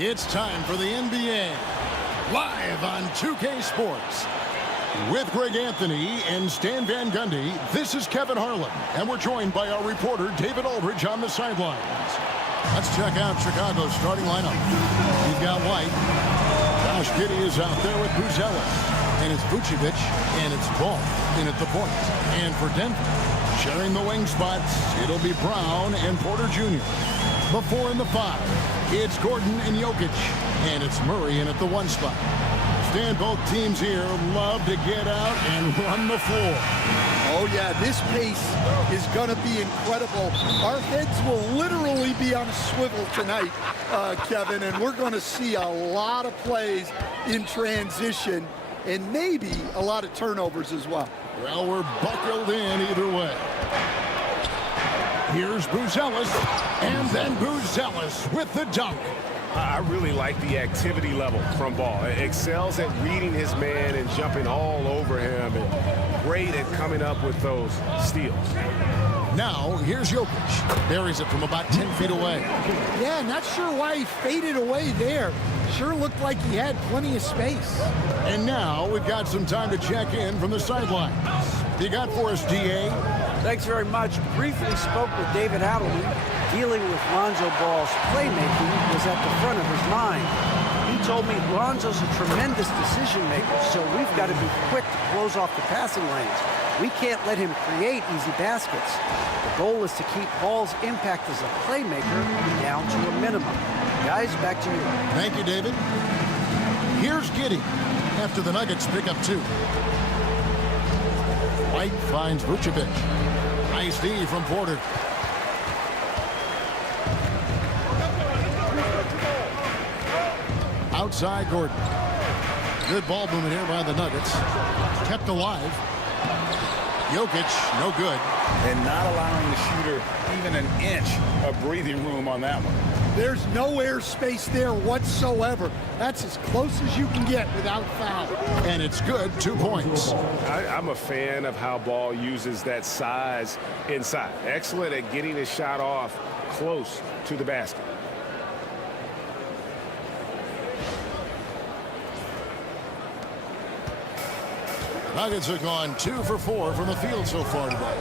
It's time for the NBA, live on 2K Sports. With Greg Anthony and Stan Van Gundy, this is Kevin Harlan, and we're joined by our reporter, David Aldridge, on the sidelines. Let's check out Chicago's starting lineup. You've got White. Josh Giddey is out there with Buzelis. And it's Vucevic, and it's Ball in at the point. And for Denver, sharing the wing spots, it'll be Brown and Porter Jr. The 4 and the 5, it's Gordon and Jokic, and it's Murray in at the 1 spot. Stan, both teams here love to get out and run the floor. Oh, yeah, this pace is going to be incredible. Our heads will literally be on a swivel tonight, Kevin, and we're going to see a lot of plays in transition and maybe a lot of turnovers as well. Well, we're buckled in either way. Here's Buzelis, and then Buzelis with the dunk. I really like the activity level from Ball. Excels at reading his man and jumping all over him, and great at coming up with those steals. Now, here's Jokic. Buries it from about 10 feet away. Yeah, not sure why he faded away there. Sure looked like he had plenty of space. And now we've got some time to check in from the sidelines. You got for us, DA? Thanks very much. Briefly spoke with David Adelman. Dealing with Lonzo Ball's playmaking was at the front of his mind. He told me Lonzo's a tremendous decision maker, so we've got to be quick to close off the passing lanes. We can't let him create easy baskets. The goal is to keep Ball's impact as a playmaker down to a minimum. Guys, back to you. Thank you, David. Here's Giddey after the Nuggets pick up 2. White finds Vucevic. Nice D from Porter. Outside Gordon. Good ball movement here by the Nuggets. Kept alive. Jokic, no good. And not allowing the shooter even an inch of breathing room on that one. There's no air space there whatsoever. That's as close as you can get without foul. And it's good, 2 points. I'm a fan of how Ball uses that size inside. Excellent at getting his shot off close to the basket. Nuggets have gone 2 for 4 from the field so far today.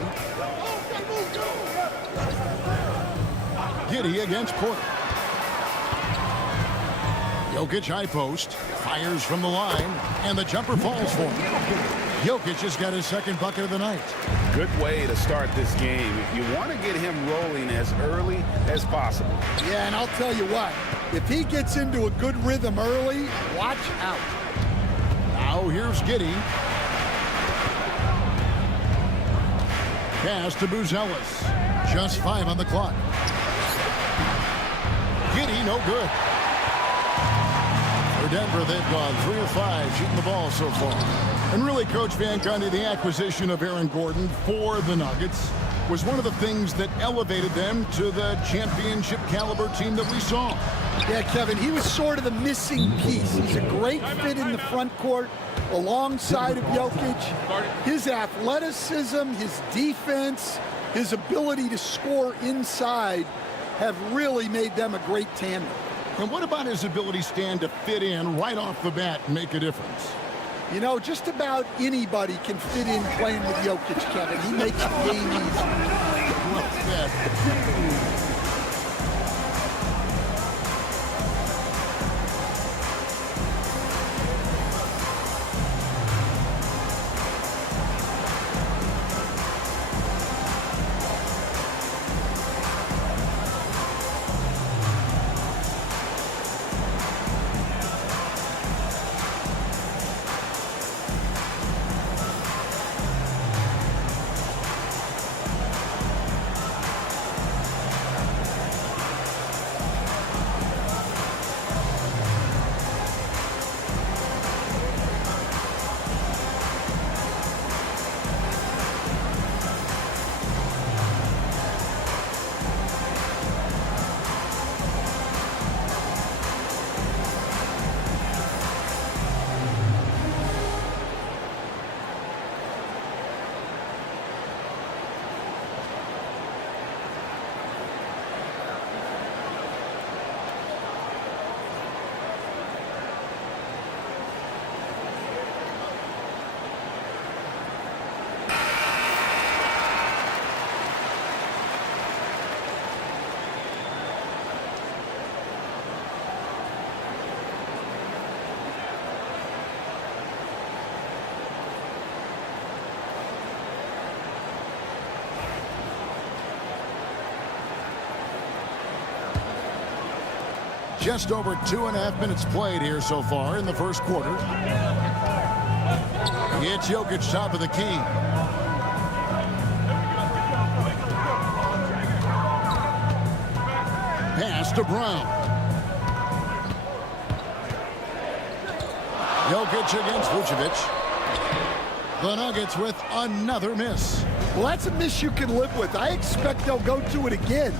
Giddey against Porter. Jokic high post, fires from the line, and the jumper falls for him. Jokic has got his second bucket of the night. Good way to start this game. You want to get him rolling as early as possible. Yeah, and I'll tell you what, if he gets into a good rhythm early, watch out. Now here's Giddey. Pass to Buzelis. Just 5 on the clock. Giddey, no good. For Denver, they've gone 3 of 5 shooting the ball so far. And really, Coach Van Gundy, the acquisition of Aaron Gordon for the Nuggets was one of the things that elevated them to the championship caliber team that we saw. Yeah, Kevin, he was sort of the missing piece. He's a great fit in the front court alongside of Jokic. His athleticism, his defense, his ability to score inside have really made them a great tandem. And what about his ability, Stan, to fit in right off the bat and make a difference? You know, just about anybody can fit in playing with Jokic, Kevin. He makes the game easy. Well said. Just over 2.5 minutes played here so far in the first quarter. It's Jokic top of the key. Pass to Brown. Jokic against Vucevic. The Nuggets with another miss. Well, that's a miss you can live with. I expect they'll go to it again,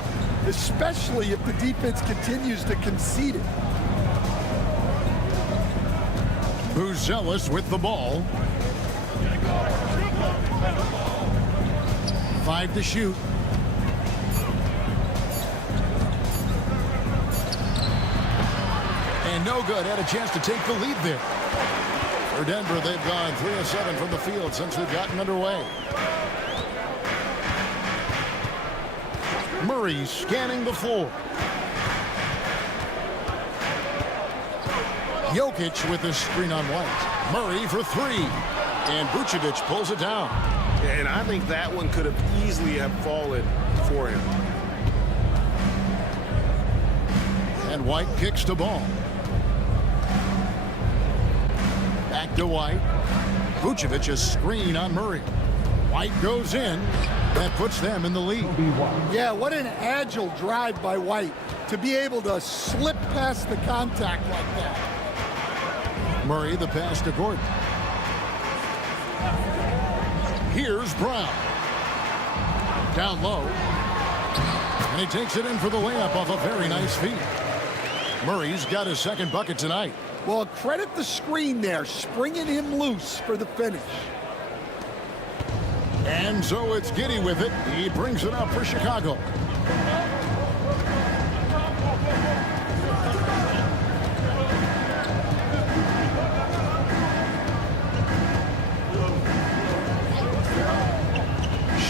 especially if the defense continues to concede it. Buzelis with the ball. 5 to shoot. And no good. Had a chance to take the lead there. For Denver, they've gone 3 of 7 from the field since we've gotten underway. Murray scanning the floor. Jokic with the screen on White. Murray for 3. And Vucevic pulls it down. And I think that one could have easily have fallen for him. And White kicks the ball. Back to White. Vucevic a screen on Murray. White goes in. That puts them in the lead. Yeah, what an agile drive by White to be able to slip past the contact like that. Murray the pass to Gordon. Here's Brown. Down low. And he takes it in for the layup off a very nice feed. Murray's got his second bucket tonight. Well, credit the screen there, springing him loose for the finish. And so it's Giddey with it. He brings it up for Chicago.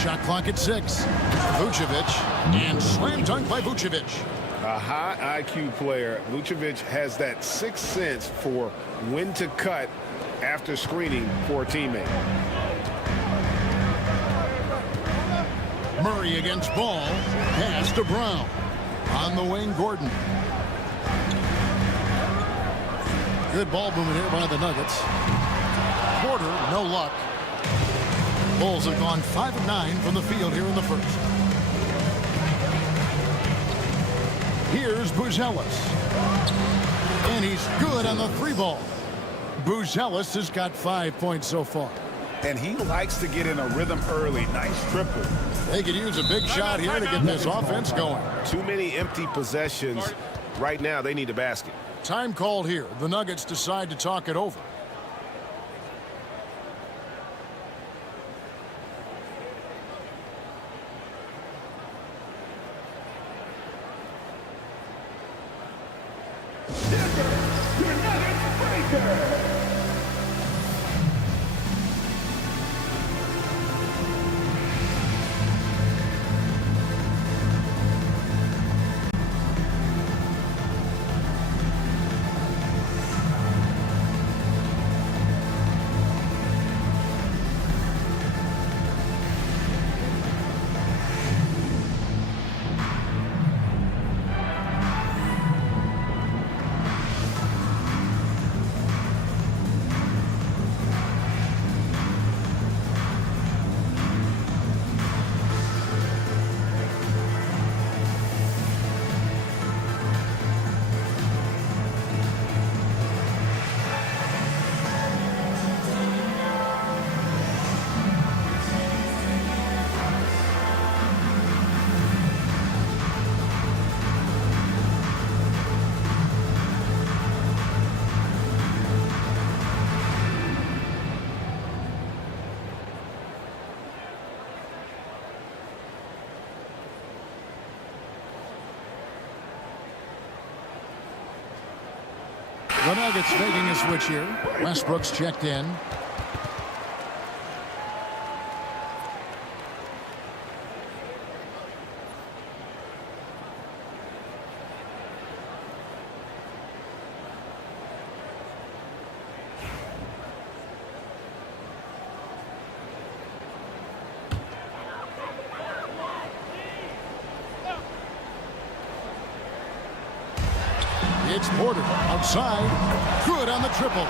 Shot clock at 6. Vucevic. And slam dunk by Vucevic. A high IQ player. Vucevic has that sixth sense for when to cut after screening for a teammate. Murray against Ball. Pass to Brown. On the wing, Gordon. Good ball movement here by the Nuggets. Porter, no luck. Bulls have gone 5 of 9 from the field here in the first. Here's Buzelis. And he's good on the 3-ball. Buzelis has got 5 points so far. And he likes to get in a rhythm early. Nice triple. They could use a big shot here to get this offense going. Too many empty possessions. Right now, they need a basket. Time called here. The Nuggets decide to talk it over. The Nuggets making a switch here. Westbrook's checked in. It's Porter outside. Good on the triple.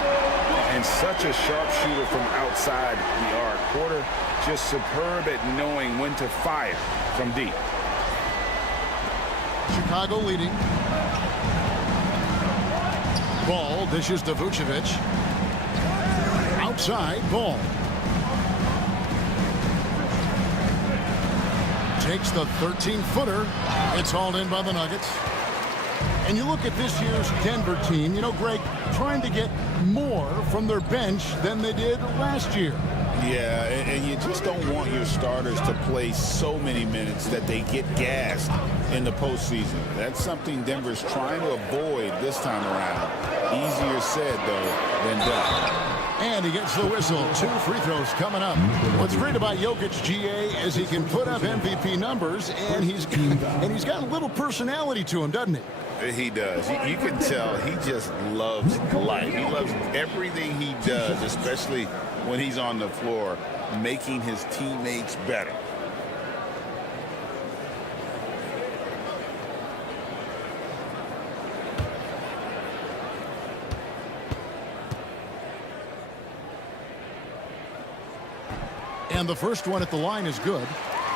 And such a sharpshooter from outside the arc. Porter just superb at knowing when to fire from deep. Chicago leading. Ball dishes to Vucevic. Outside, Ball. Takes the 13-footer. It's hauled in by the Nuggets. And you look at this year's Denver team, you know, Greg, trying to get more from their bench than they did last year. Yeah, and you just don't want your starters to play so many minutes that they get gassed in the postseason. That's something Denver's trying to avoid this time around. Easier said, though, than done. And he gets the whistle. 2 free throws coming up. What's great about Jokic, GA, is he can put up MVP numbers, and he's got a little personality to him, doesn't he? He does. You can tell he just loves life. He loves everything he does, especially when he's on the floor, making his teammates better. And the first one at the line is good.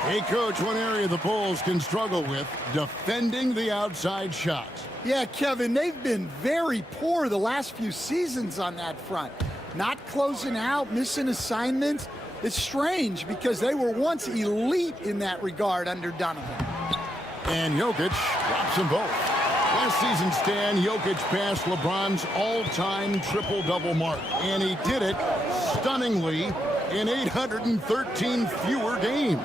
Hey, Coach, one area the Bulls can struggle with, defending the outside shot. Yeah, Kevin, they've been very poor the last few seasons on that front. Not closing out, missing assignments. It's strange because they were once elite in that regard under Donovan. And Jokic drops them both. Last season, Stan, Jokic passed LeBron's all-time triple-double mark. And he did it stunningly in 813 fewer games.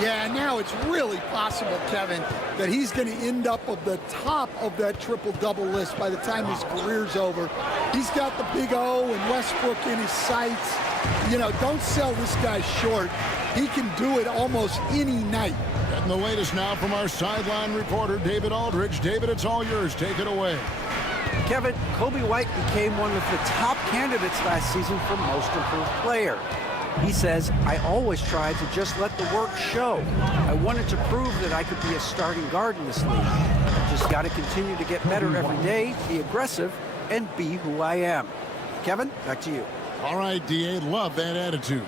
Yeah, now it's really possible, Kevin, that he's going to end up at the top of that triple-double list by the time his career's over. He's got the big O and Westbrook in his sights. You know, don't sell this guy short. He can do it almost any night. And the latest now from our sideline reporter, David Aldridge. David, it's all yours. Take it away. Kevin, Kobe White became one of the top candidates last season for Most Improved Player. He says, I always tried to just let the work show. I wanted to prove that I could be a starting guard in this league. I just got to continue to get better every day, be aggressive, and be who I am. Kevin, back to you. All right, D.A., love that attitude.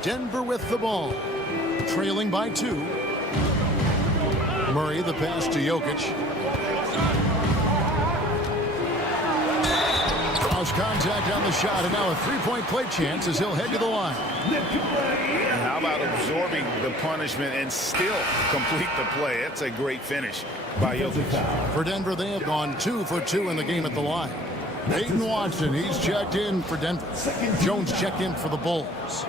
Denver with the ball, trailing by 2. Murray, the pass to Jokic. Contact on the shot, and now a three-point play chance as he'll head to the line. And how about absorbing the punishment and still complete the play? That's a great finish by Jokic. For Denver, they have gone 2 for 2 in the game at the line. Peyton Watson, he's checked in for Denver. Jones checked in for the Bulls.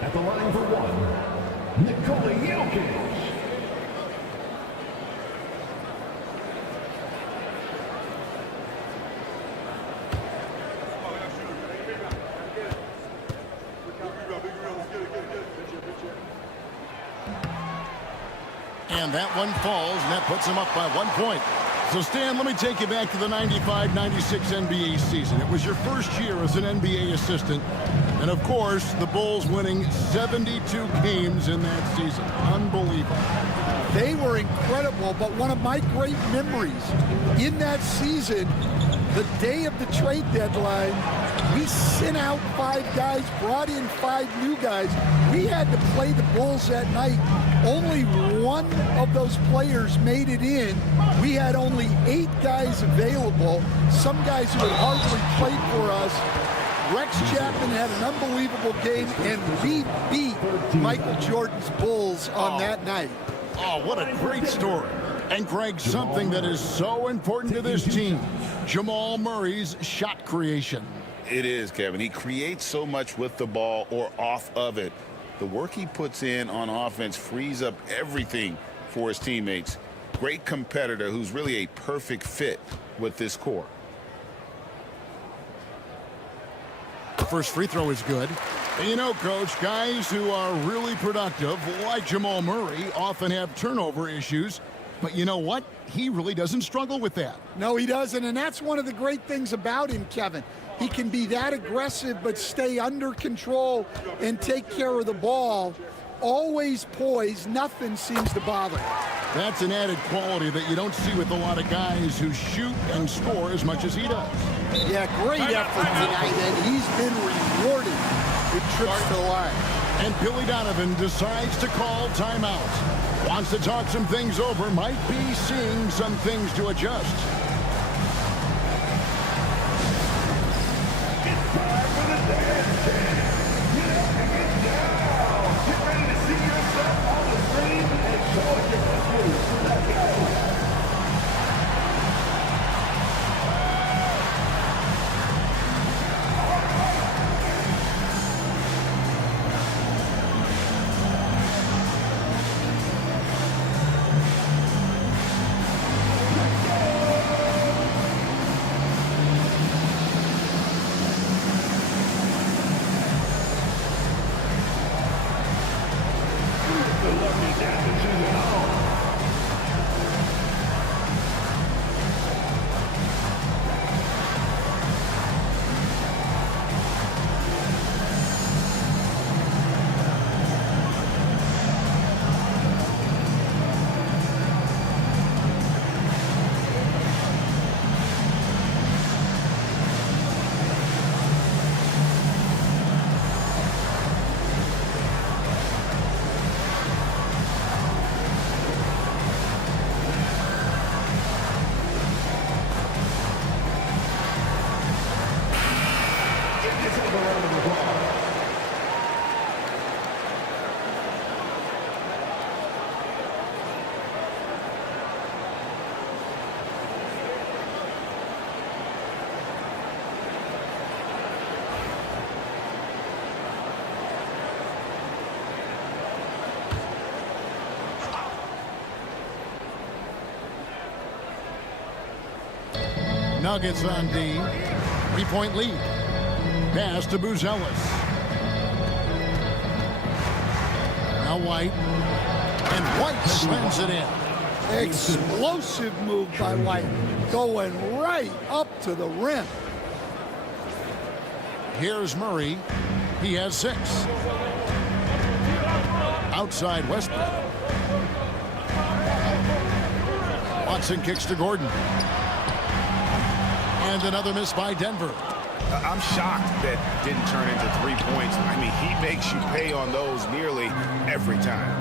At the line for 1, Nikola Jokic. And that one falls, and that puts them up by 1 point. So, Stan, let me take you back to the 95-96 NBA season. It was your first year as an NBA assistant. And, of course, the Bulls winning 72 games in that season. Unbelievable. They were incredible, but one of my great memories in that season, the day of the trade deadline, we sent out 5 guys, brought in 5 new guys. We had to play the Bulls that night. Only one of those players made it in. We had only 8 guys available, some guys who had hardly played for us. Rex Chapman had an unbelievable game, and we beat Michael Jordan's Bulls on that night. Oh, what a great story. And, Greg, something that is so important to this team, Jamal Murray's shot creation. It is, Kevin. He creates so much with the ball or off of it. The work he puts in on offense frees up everything for his teammates. Great competitor who's really a perfect fit with this core. The first free throw is good. And you know, Coach, guys who are really productive, like Jamal Murray, often have turnover issues. But you know what? He really doesn't struggle with that. No, he doesn't, and that's one of the great things about him, Kevin. He can be that aggressive but stay under control and take care of the ball. Always poised. Nothing seems to bother him. That's an added quality that you don't see with a lot of guys who shoot and score as much as he does. Yeah, great effort tonight, and he's been rewarded with trips to the line. And Billy Donovan decides to call timeout. Wants to talk some things over, might be seeing some things to adjust. It's time for the dance. Get down. Get ready to see yourself on the screen and show your moves. Let's go. Nuggets on D. 3-point lead. Pass to Boosteroid. Now White. And White slams it in. Explosive move by White, going right up to the rim. Here's Murray. He has 6. Outside Westbrook. Watson kicks to Gordon. And another miss by Denver. I'm shocked that didn't turn into 3 points. I mean, he makes you pay on those nearly every time.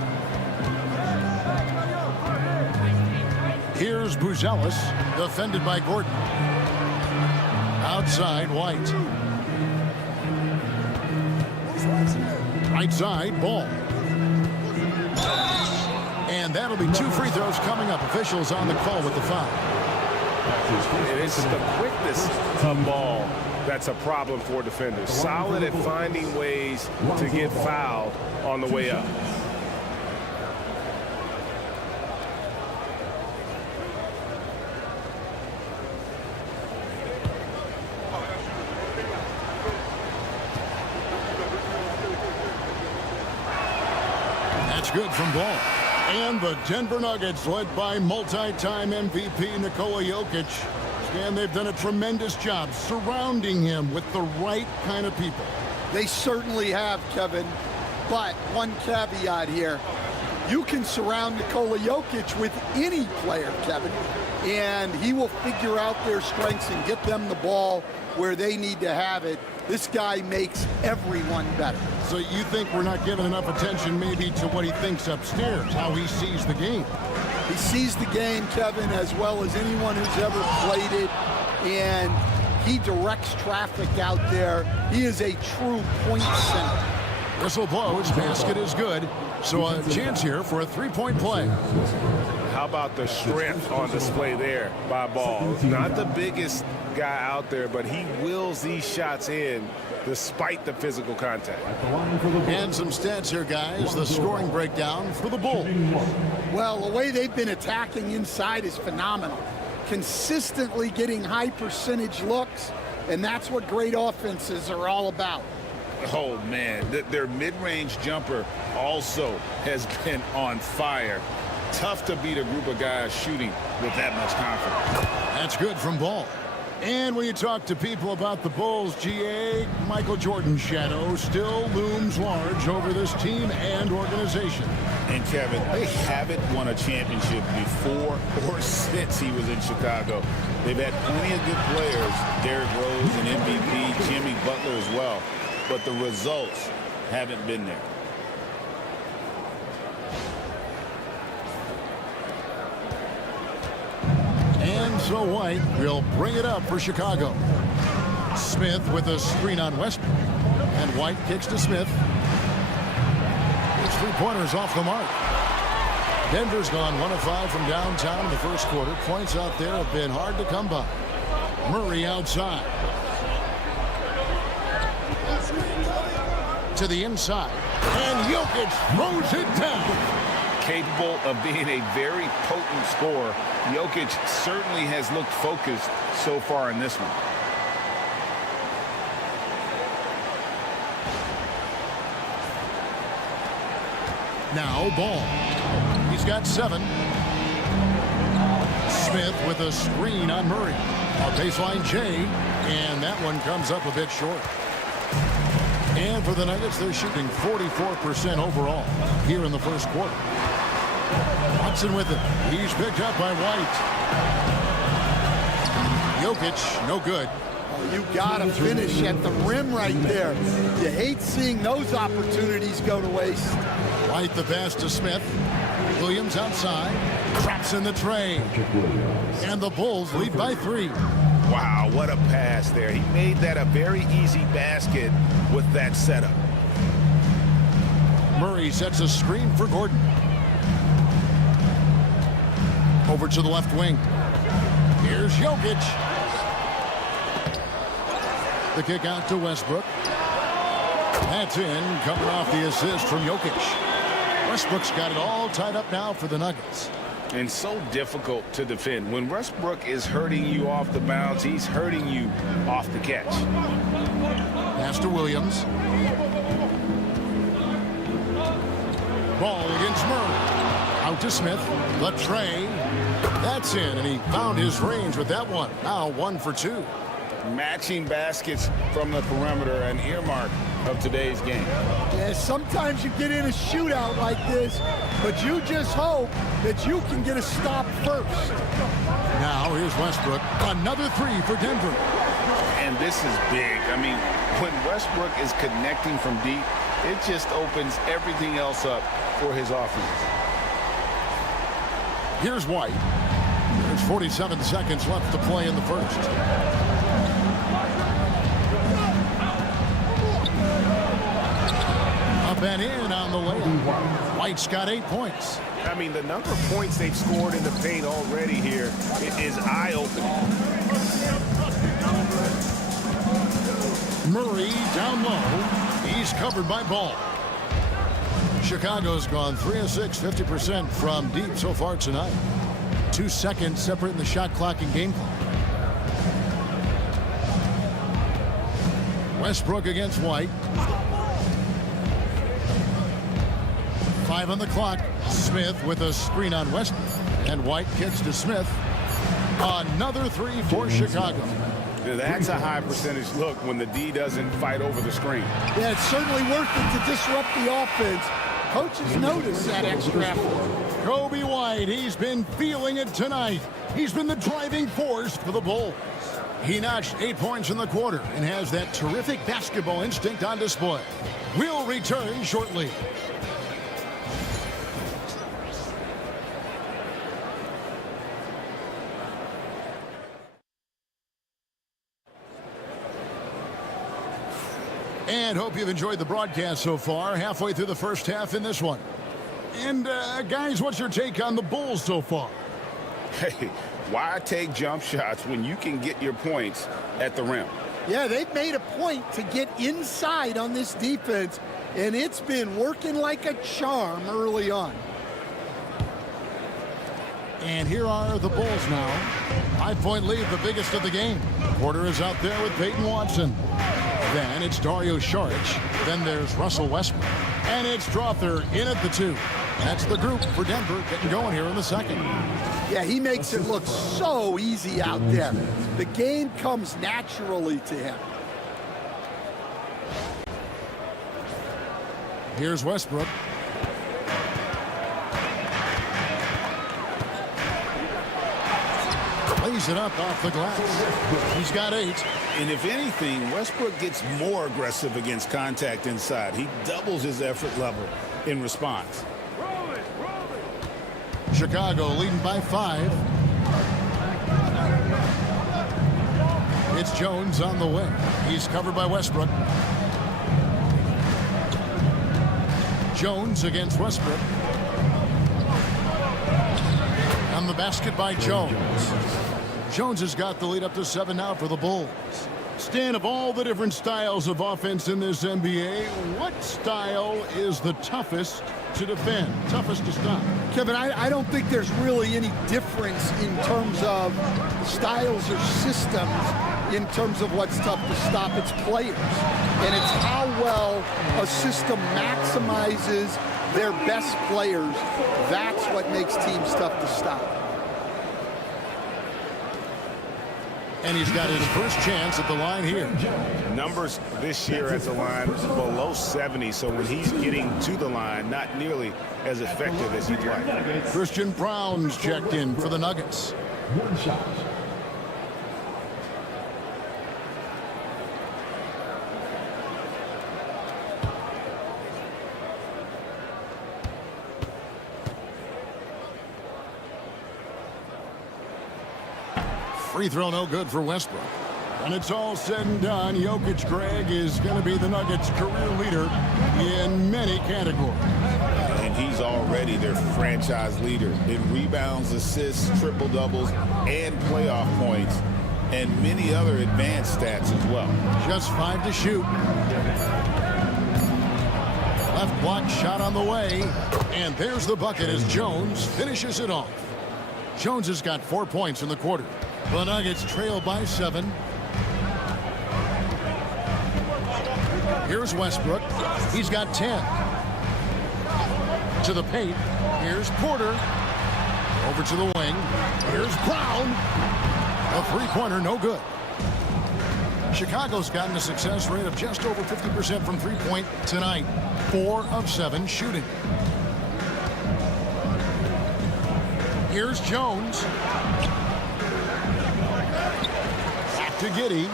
Here's Boosteroid, defended by Gordon. Outside White. Right side, Ball. And that'll be 2 free throws coming up. Officials on the call with the foul. And it's the quickness of ball that's a problem for defenders. Solid at finding ways to get fouled on the way up. That's good from Ball. And the Denver Nuggets, led by multi-time MVP Nikola Jokic. And they've done a tremendous job surrounding him with the right kind of people. They certainly have, Kevin. But one caveat here. You can surround Nikola Jokic with any player, Kevin, and he will figure out their strengths and get them the ball where they need to have it. This guy makes everyone better. So you think we're not giving enough attention maybe to what he thinks upstairs, how he sees the game? He sees the game, Kevin, as well as anyone who's ever played it, and he directs traffic out there. He is a true point center. Whistle blows, basket is good. So a chance here for a 3-point play. How about the strength on display there by Ball? Not the biggest guy out there, but he wills these shots in despite the physical contact. And some stats here, guys. The scoring breakdown for the Bulls. Well, the way they've been attacking inside is phenomenal. Consistently getting high percentage looks, and that's what great offenses are all about. Oh, man, their mid-range jumper also has been on fire. Tough to beat a group of guys shooting with that much confidence. That's good from Ball. And when you talk to people about the Bulls, GA, Michael Jordan's shadow still looms large over this team and organization. And Kevin, they haven't won a championship before or since he was in Chicago. They've had plenty of good players, Derrick Rose and MVP, Jimmy Butler as well, but the results haven't been there. And so White will bring it up for Chicago. Smith with a screen on Westbrook. And White kicks to Smith. His three-pointers off the mark. Denver's gone 1 of 5 from downtown in the first quarter. Points out there have been hard to come by. Murray outside. To the inside. And Jokic throws it down. Capable of being a very potent scorer, Jokic certainly has looked focused so far in this one. Now Ball. He's got 7. Smith with a screen on Murray. A baseline J, and that one comes up a bit short. And for the Nuggets, they're shooting 44% overall here in the first quarter. Watson with it. He's picked up by White. Jokic, no good. Oh, you got to finish at the rim right there. You hate seeing those opportunities go to waste. White the pass to Smith. Williams outside. Drops in the tray. And the Bulls lead by 3. Wow, what a pass there. He made that a very easy basket with that setup. Murray sets a screen for Gordon. Over to the left wing. Here's Jokic. The kick out to Westbrook. That's in, coming off the assist from Jokic. Westbrook's got it all tied up now for the Nuggets. And so difficult to defend. When Westbrook is hurting you off the bounce, he's hurting you off the catch. Pass to Williams. Ball against Murray. Out to Smith. The tray. That's in, and he found his range with that one. Now 1 for 2. Matching baskets from the perimeter, an earmark of today's game. Yeah, sometimes you get in a shootout like this, but you just hope that you can get a stop first. Now here's Westbrook. Another 3 for Denver. And this is big. I mean, when Westbrook is connecting from deep, it just opens everything else up for his offense. Here's White. There's 47 seconds left to play in the first. Up and in on the layup. White's got 8 points. I mean, the number of points they've scored in the paint already here is eye-opening. Murray down low. He's covered by Ball. Chicago's gone 3 of 6, 50% from deep so far tonight. 2 seconds separating the shot clock and game clock. Westbrook against White. 5 on the clock. Smith with a screen on Westbrook. And White kicks to Smith. Another 3 for Chicago. That's a high percentage look when the D doesn't fight over the screen. Yeah, it's certainly worth it to disrupt the offense. Coaches notice that extra effort. Kobe White, he's been feeling it tonight. He's been the driving force for the Bulls. He notched 8 points in the quarter and has that terrific basketball instinct on display. We'll return shortly. And hope you've enjoyed the broadcast so far. Halfway through the first half in this one. And, guys, what's your take on the Bulls so far? Hey, why take jump shots when you can get your points at the rim? Yeah, they've made a point to get inside on this defense, and it's been working like a charm early on. And here are the Bulls now. 5-point lead, the biggest of the game. Porter is out there with Peyton Watson. Then it's Dario Saric. Then there's Russell Westbrook. And it's Strother in at the 2. That's the group for Denver getting going here in the second. Yeah, he makes it look so easy out there. The game comes naturally to him. Here's Westbrook. Lays it up off the glass. He's got 8. And if anything, Westbrook gets more aggressive against contact inside. He doubles his effort level in response. Chicago leading by 5. It's Jones on the wing. He's covered by Westbrook. Jones against Westbrook. On the basket by Jones. Jones has got the lead up to 7 now for the Bulls. Stan, of all the different styles of offense in this NBA, what style is the toughest to defend, toughest to stop? Kevin, I don't think there's really any difference in terms of styles or systems in terms of what's tough to stop. It's players. And it's how well a system maximizes their best players. That's what makes teams tough to stop. And he's got his first chance at the line here. Numbers this year at the line below 70, so when he's getting to the line, not nearly as effective as he'd like. Christian Brown's checked in for the Nuggets. 1 shot. Free throw no good for Westbrook. When it's all said and done, Jokic, Greg, is going to be the Nuggets' career leader in many categories. And he's already their franchise leader in rebounds, assists, triple-doubles, and playoff points, and many other advanced stats as well. Just 5 to shoot. Left block shot on the way. And there's the bucket as Jones finishes it off. Jones has got 4 points in the quarter. The Nuggets trail by 7. Here's Westbrook. He's got 10. To the paint. Here's Porter. Over to the wing. Here's Brown. A three-pointer, no good. Chicago's gotten a success rate of just over 50% from three-point tonight. 4 of 7 shooting. Here's Jones. Back to Giddey.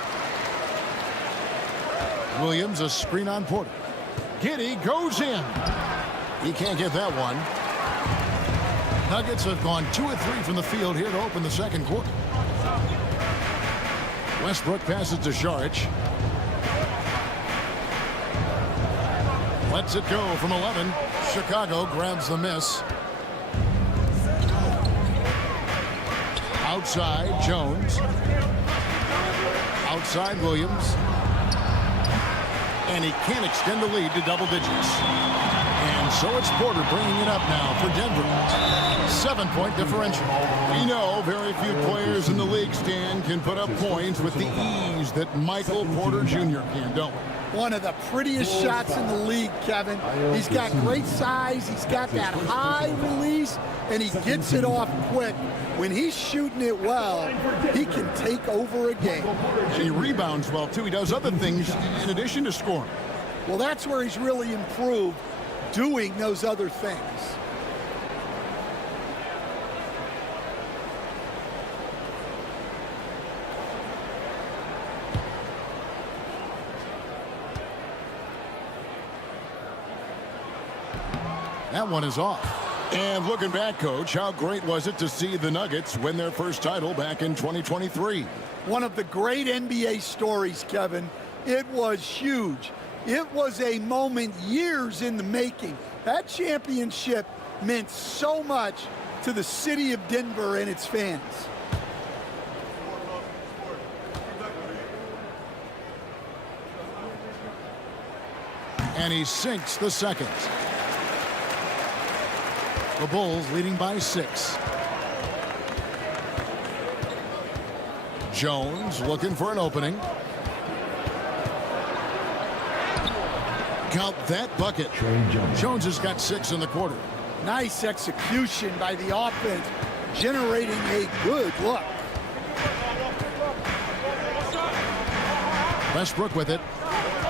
Williams, a screen on Porter. Giddey goes in. He can't get that one. Nuggets have gone 2 of 3 from the field here to open the second quarter. Westbrook passes to Saric. Lets it go from 11. Chicago grabs the miss. Outside, Jones. Outside, Williams. And he can't extend the lead to double digits. And so it's Porter bringing it up now for Denver. 7-point differential. We know very few players in the league, Stan, can put up points with the ease that Michael Porter Jr. can, don't we? One of the prettiest shots in the league, Kevin. He's got great size. He's got that high release, and he gets it off quick. When he's shooting it well, he can take over a game. And he rebounds well, too. He does other things in addition to scoring. Well, that's where he's really improved, doing those other things. That one is off. And looking back, Coach, how great was it to see the Nuggets win their first title back in 2023? One of the great NBA stories, Kevin. It was huge. It was a moment years in the making. That championship meant so much to the city of Denver and its fans. And he sinks the second. The Bulls leading by 6. Jones looking for an opening. Count that bucket. Jones has got 6 in the quarter. Nice execution by the offense, generating a good look. Westbrook with it.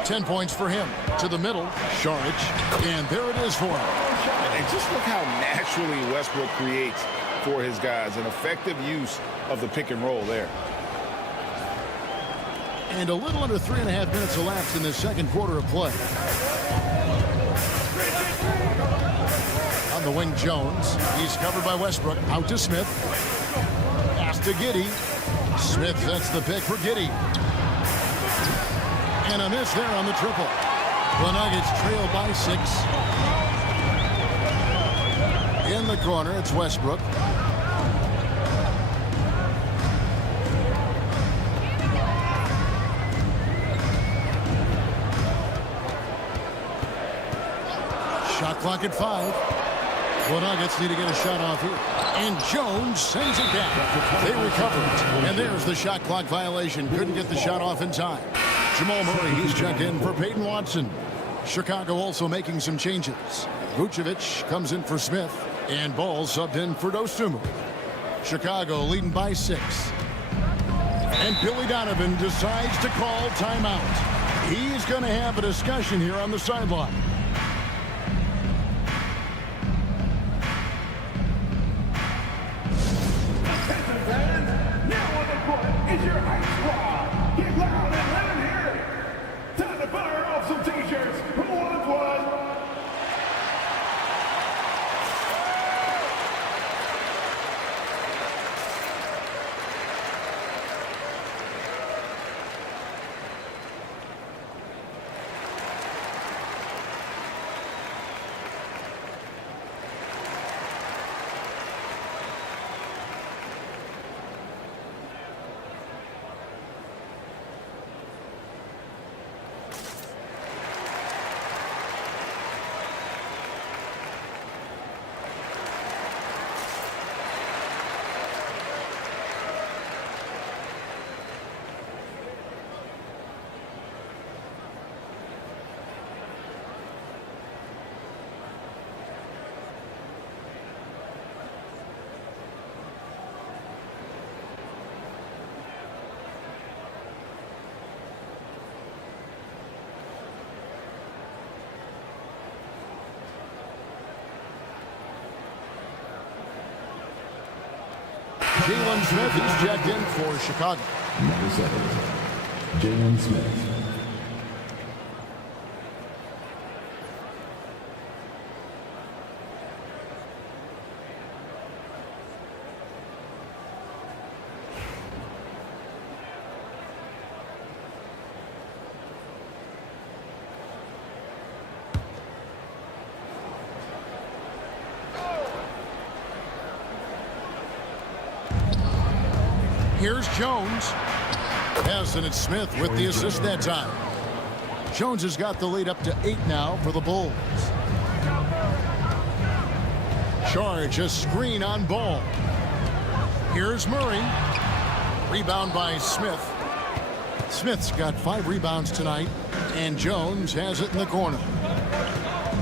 10 points for him. To the middle, Saric. And there it is for him. And just look how naturally Westbrook creates for his guys. An effective use of the pick and roll there. And a little under 3.5 minutes elapsed in the second quarter of play. On the wing, Jones. He's covered by Westbrook. Out to Smith. Pass to Giddey. Smith sets the pick for Giddey. And a miss there on the triple. The Nuggets trail by 6. In the corner, it's Westbrook. Shot clock at 5. The Nuggets need to get a shot off here. And Jones sends it down. They recover it. And there's the shot clock violation. Couldn't get the shot off in time. Jamal Murray, he's checked in for Peyton Watson. Chicago also making some changes. Vucevic comes in for Smith. And Ball subbed in for Dosunmu. Chicago leading by 6. And Billy Donovan decides to call timeout. He's going to have a discussion here on the sideline. Now on the court is your Ice Squad. Get loud and let them hear it. Time to fire off some t-shirts. Who wants one? Jalen Smith is checked in for Chicago. Number 7, Jalen Smith. Here's Jones. Yes, and it's Smith with the assist that time. Jones has got the lead up to 8 now for the Bulls. Charge a screen on Ball. Here's Murray. Rebound by Smith. Smith's got 5 rebounds tonight, and Jones has it in the corner.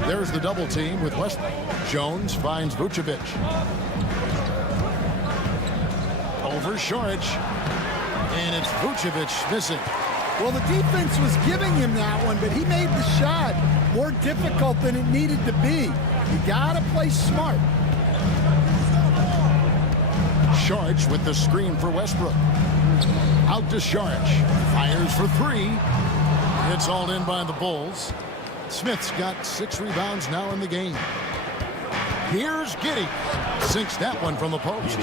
There's the double team with Westbrook. Jones finds Vucevic. Over Saric, and it's Vucevic missing. Well, the defense was giving him that one, but he made the shot more difficult than it needed to be. You gotta play smart. Saric with the screen for Westbrook. Out to Saric. Fires for 3. It's all in by the Bulls. Smith's got 6 rebounds now in the game. Here's Giddey. Sinks that one from the post.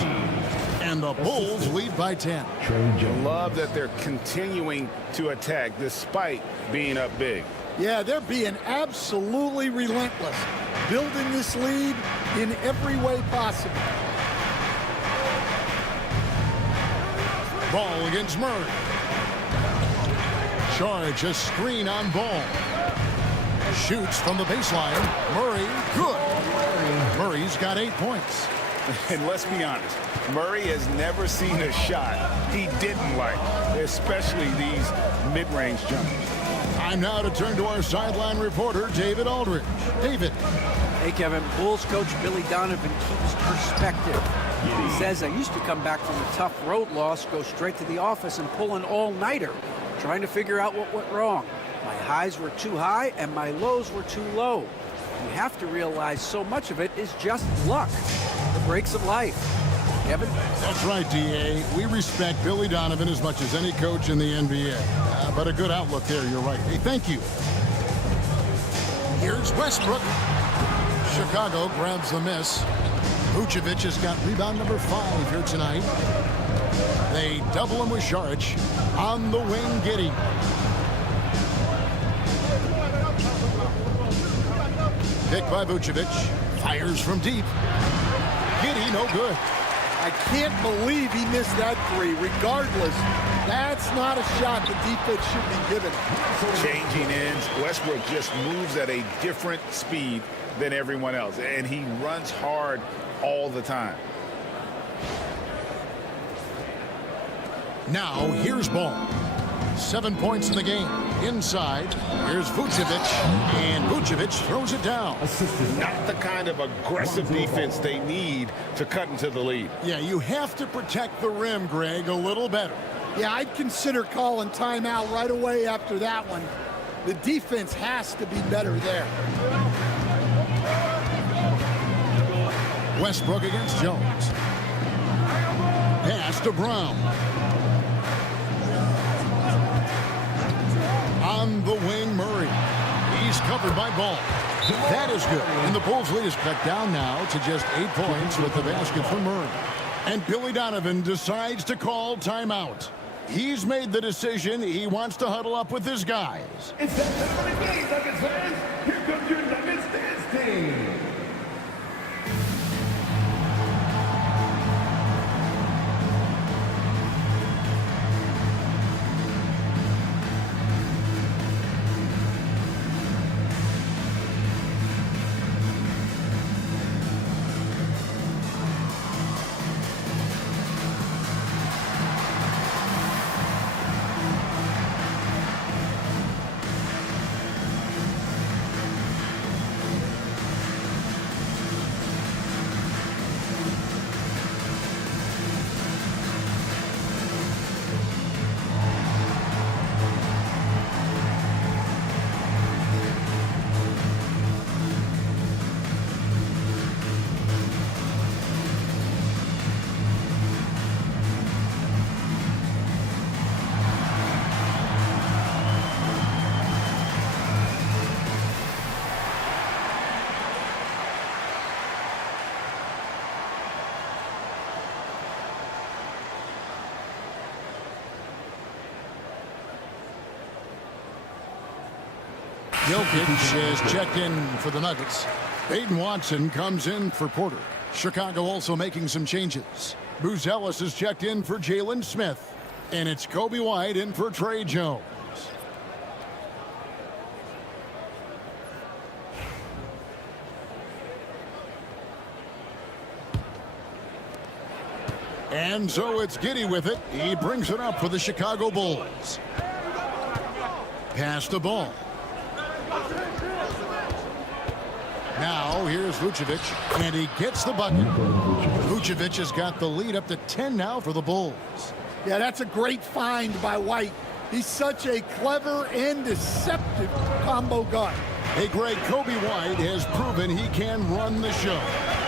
And the Bulls lead by 10. Love that they're continuing to attack despite being up big. Yeah, they're being absolutely relentless, building this lead in every way possible. Ball against Murray. Charge a screen on Ball. Shoots from the baseline. Murray, good. Murray's got 8 points. And let's be honest, Murray has never seen a shot he didn't like, especially these mid-range jumpers. Time now to turn to our sideline reporter, David Aldridge. David. Hey, Kevin. Bulls coach Billy Donovan keeps perspective. He says, I used to come back from a tough road loss, go straight to the office and pull an all-nighter, trying to figure out what went wrong. My highs were too high and my lows were too low. You have to realize so much of it is just luck, the breaks of life. Kevin? That's right, D.A. We respect Billy Donovan as much as any coach in the NBA. But a good outlook there, you're right. Hey, thank you. Here's Westbrook. Chicago grabs the miss. Vucevic has got rebound number 5 here tonight. They double him with Šarić. On the wing, Giddey. Pick by Vucevic. Fires from deep. Giddey, no good. I can't believe he missed that 3. Regardless, that's not a shot the defense should be given. Changing ends, Westbrook just moves at a different speed than everyone else, and he runs hard all the time. Now, here's Ball. 7 points in the game. Inside, here's Vucevic, and Vucevic throws it down. Not the kind of aggressive defense they need to cut into the lead. Yeah, you have to protect the rim, Greg, a little better. Yeah, I'd consider calling timeout right away after that one. The defense has to be better there. Westbrook against Jones. Pass to Brown. On the wing, Murray. He's covered by Ball. That is good. And the Bulls lead is cut down now to just 8 points with the basket from Murray. And Billy Donovan decides to call timeout. He's made the decision. He wants to huddle up with his guys. It's that time of the game, Nuggets fans. Here comes your Nuggets dance team. Jokic is checked in for the Nuggets. Aiden Watson comes in for Porter. Chicago also making some changes. Buzelis is checked in for Jalen Smith. And it's Kobe White in for Trey Jones. And so it's Giddey with it. He brings it up for the Chicago Bulls. Pass the ball. Now here's Vucevic, and he gets the bucket. Vucevic has got the lead up to 10 now for the Bulls. Yeah, that's a great find by White. He's such a clever and deceptive combo guard. Hey, Greg, Kobe White has proven he can run the show.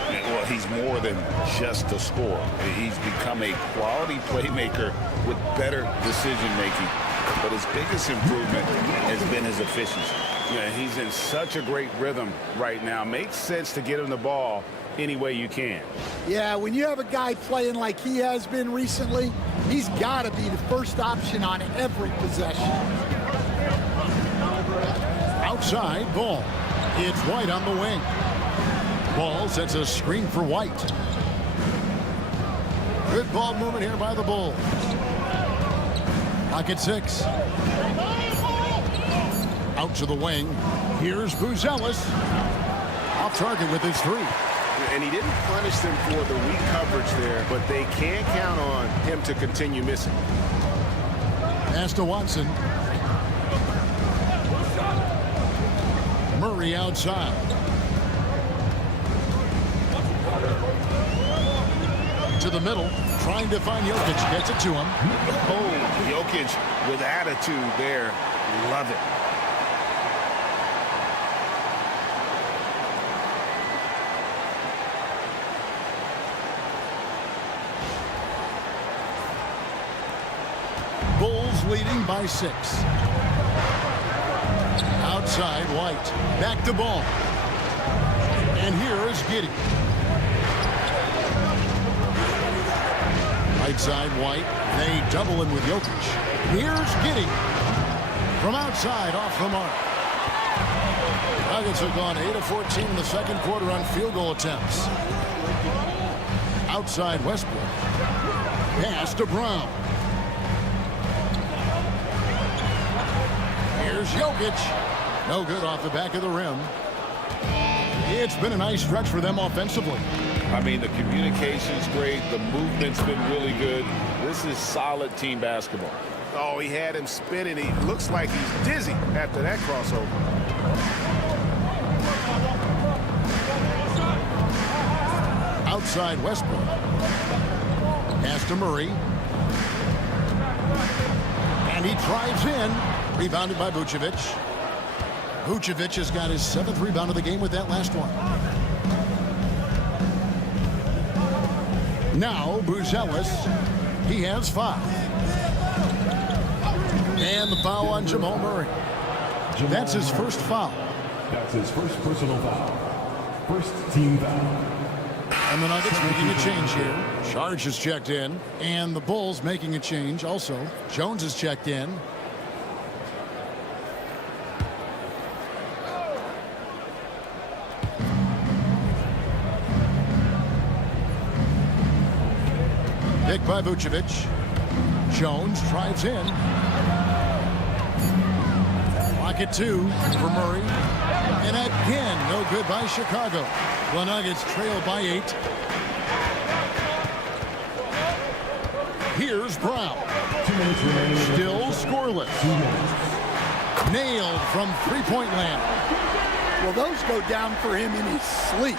Well, he's more than just a scorer. He's become a quality playmaker with better decision-making. But his biggest improvement has been his efficiency. Yeah, he's in such a great rhythm right now. Makes sense to get him the ball any way you can. Yeah, when you have a guy playing like he has been recently, he's got to be the first option on every possession. Outside, Ball. It's White on the wing. Ball sets a screen for White. Good ball movement here by the Bulls. Pocket 6. Out to the wing. Here's Buzelis. Off target with his 3. And he didn't punish them for the weak coverage there, but they can't count on him to continue missing. Pass to Watson. Murray outside. To the middle, trying to find Jokic. Gets it to him. Oh, Jokic with attitude there. Love it. Bulls leading by 6. Outside, White. Back to Ball. And here is Giddey. Right side, White. They double him with Jokic. Here's Giddey. From outside, off the mark. Nuggets have gone 8 of 14 in the second quarter on field goal attempts. Outside, Westbrook. Pass to Brown. Here's Jokic. No good off the back of the rim. It's been a nice stretch for them offensively. I mean, the communication's great. The movement's been really good. This is solid team basketball. Oh, he had him spinning. He looks like he's dizzy after that crossover. Outside, Westbrook. Pass to Murray. And he drives in. Rebounded by Vucevic. Vucevic has got his 7th rebound of the game with that last one. Now, Buzelis. He has 5. And the foul on Jamal Murray. That's his first foul. That's his first personal foul. First team foul. And the Nuggets making a change here. Sarge has checked in. And the Bulls making a change also. Jones has checked in. Pick by Vucevic. Jones drives in. Pocket 2 for Murray. And again, no good by Chicago. The Nuggets trail by 8. Here's Brown. 2 minutes remaining. Still scoreless. 2 minutes. Nailed from three-point land. Well, those go down for him in his sleep.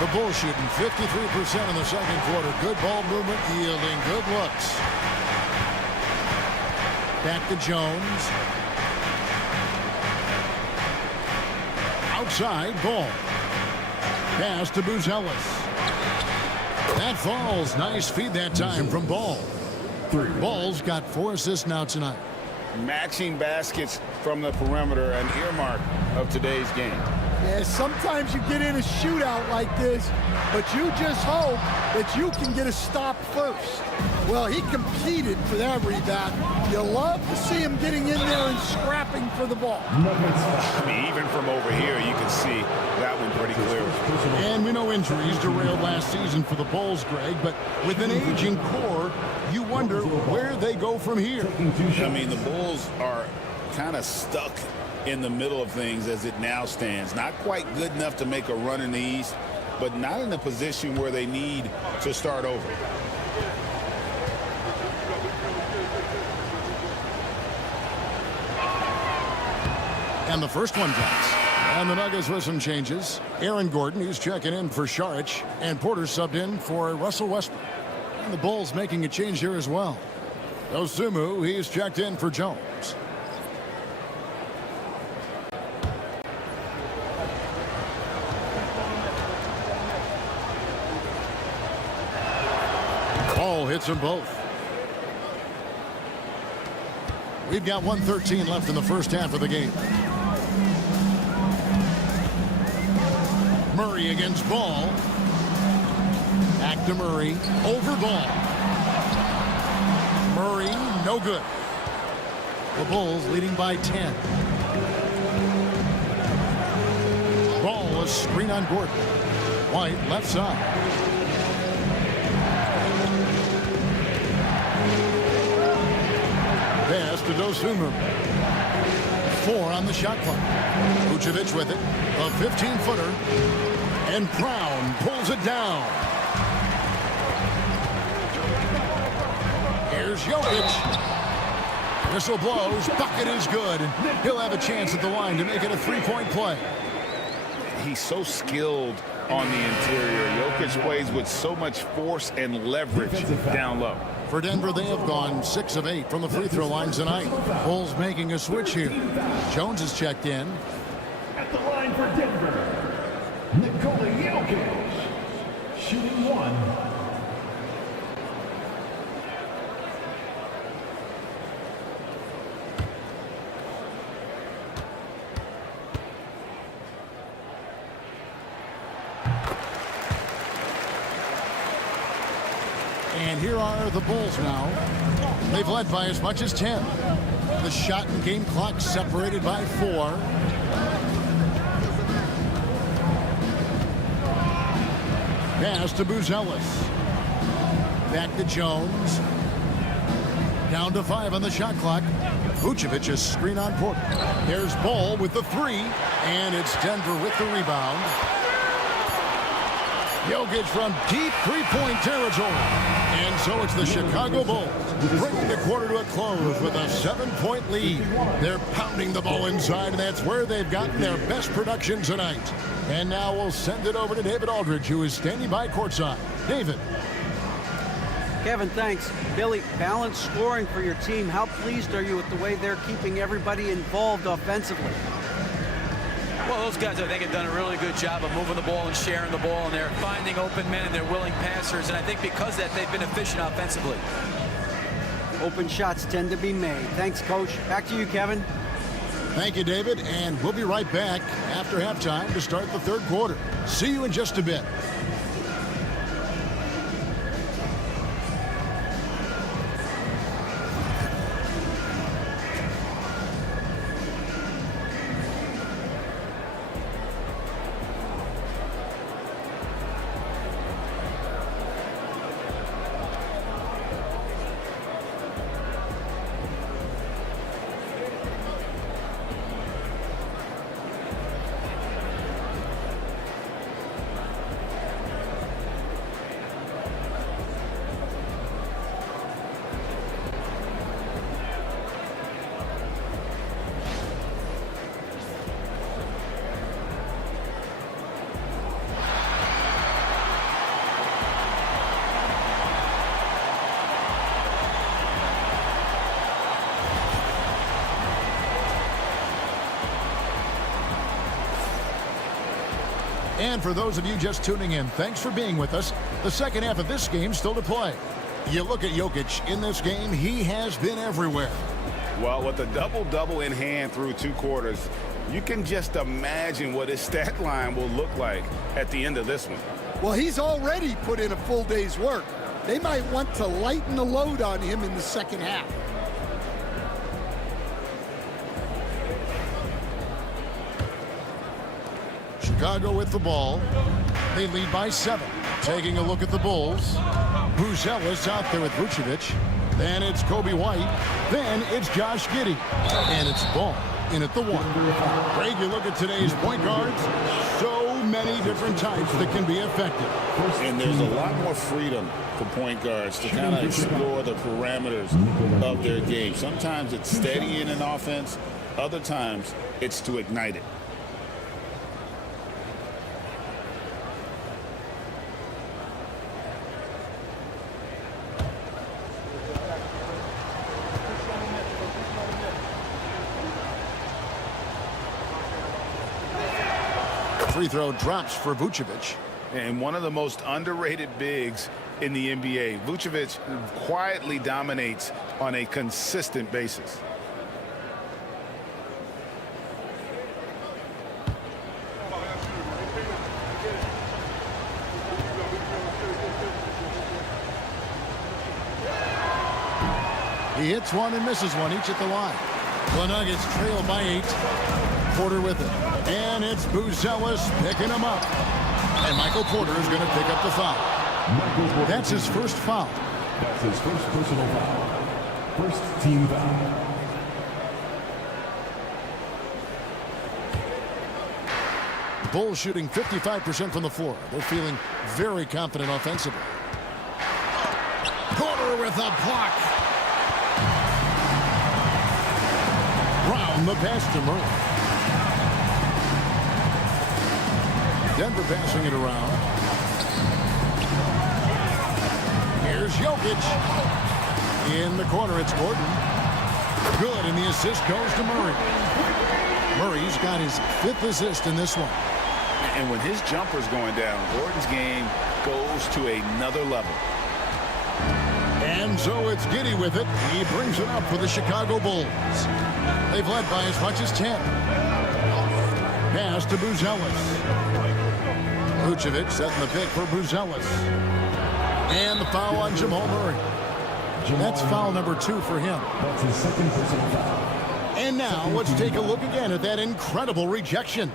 The Bulls shooting 53% in the second quarter. Good ball movement, yielding good looks. Back to Jones. Outside, Ball. Pass to Buzelis. That falls. Nice feed that time from Ball. Ball's got 4 assists now tonight. Matching baskets from the perimeter, an earmark of today's game. Yeah, sometimes you get in a shootout like this, but you just hope that you can get a stop first. Well, he competed for that rebound. You love to see him getting in there and scrapping for the ball. I mean, even from over here, you can see that one pretty clearly. And we know injuries derailed last season for the Bulls, Greg, but with an aging core, you wonder where they go from here. I mean, the Bulls are kind of stuck in the middle of things as it now stands. Not quite good enough to make a run in the East, but not in a position where they need to start over. And the first one drops. And the Nuggets with some changes. Aaron Gordon, he's checking in for Saric, and Porter subbed in for Russell Westbrook. And the Bulls making a change here as well. Dosunmu, he's checked in for Jones. Ball hits them both. We've got 1:13 left in the first half of the game. Murray against Ball. Back to Murray. Over Ball. Murray, no good. The Bulls leading by 10. Ball, a screen on Gordon. White, left side. Pass to Dosunmu. 4 on the shot clock. Vucevic with it. A 15-footer. And Brown pulls it down. Here's Jokic. Whistle blows. Bucket is good. He'll have a chance at the line to make it a 3-point play. He's so skilled on the interior. Jokic plays with so much force and leverage down low. For Denver, they have gone 6 of 8 from the free throw line tonight. Bulls making a switch here. Jones is checked in. At the line for Denver, Nikola Jokic, shooting 1. here are the Bulls now. They've led by as much as 10. The shot and game clock separated by 4. Pass to Buzelis. Back to Jones. Down to 5 on the shot clock. Vucevic is screen on Porter. There's Ball with the 3, and it's Denver with the rebound. Jokic from deep three-point territory. And so it's the Chicago Bulls bringing the quarter to a close with a 7-point lead. They're pounding the ball inside, and that's where they've gotten their best production tonight. And now we'll send it over to David Aldridge, who is standing by courtside. David. Kevin, thanks. Billy, balanced scoring for your team. How pleased are you with the way they're keeping everybody involved offensively? Well, those guys, I think, have done a really good job of moving the ball and sharing the ball, and they're finding open men, and they're willing passers, and I think because of that, they've been efficient offensively. Open shots tend to be made. Thanks, Coach. Back to you, Kevin. Thank you, David, and we'll be right back after halftime to start the third quarter. See you in just a bit. And for those of you just tuning in, thanks for being with us. The second half of this game still to play. You look at Jokic in this game, he has been everywhere. Well, with a double-double in hand through 2 quarters, you can just imagine what his stat line will look like at the end of this one. Well, he's already put in a full day's work. They might want to lighten the load on him in the second half. Chicago with the ball. They lead by 7. Taking a look at the Bulls. Buzelis out there with Vucevic. Then it's Kobe White. Then it's Josh Giddey. And it's Ball in at the 1. Greg, you look at today's point guards. So many different types that can be effective. And there's a lot more freedom for point guards to kind of explore the parameters of their game. Sometimes it's steadying an offense. Other times it's to ignite it. Free throw drops for Vucevic. And one of the most underrated bigs in the NBA. Vucevic quietly dominates on a consistent basis. He hits one and misses one, each at the line. The Nuggets trail by 8. Porter with it. And it's Buzelis picking him up. And Michael Porter is going to pick up the foul. That's his first foul. That's his first personal foul. First team foul. Bulls shooting 55% from the floor. They're feeling very confident offensively. Porter with a block. Brown the pass to Murray. Denver passing it around. Here's Jokic. In the corner, it's Gordon. Good, and the assist goes to Murray. Murray's got his 5th assist in this one. And when his jumper's going down, Gordon's game goes to another level. And so it's Giddey with it. He brings it up for the Chicago Bulls. They've led by as much as 10. Pass to Buzelis. Vucevic setting the pick for Buzelis. And the foul on Jamal Murray. That's foul number 2 for him. That's his second personal foul. And now let's take a look again at that incredible rejection.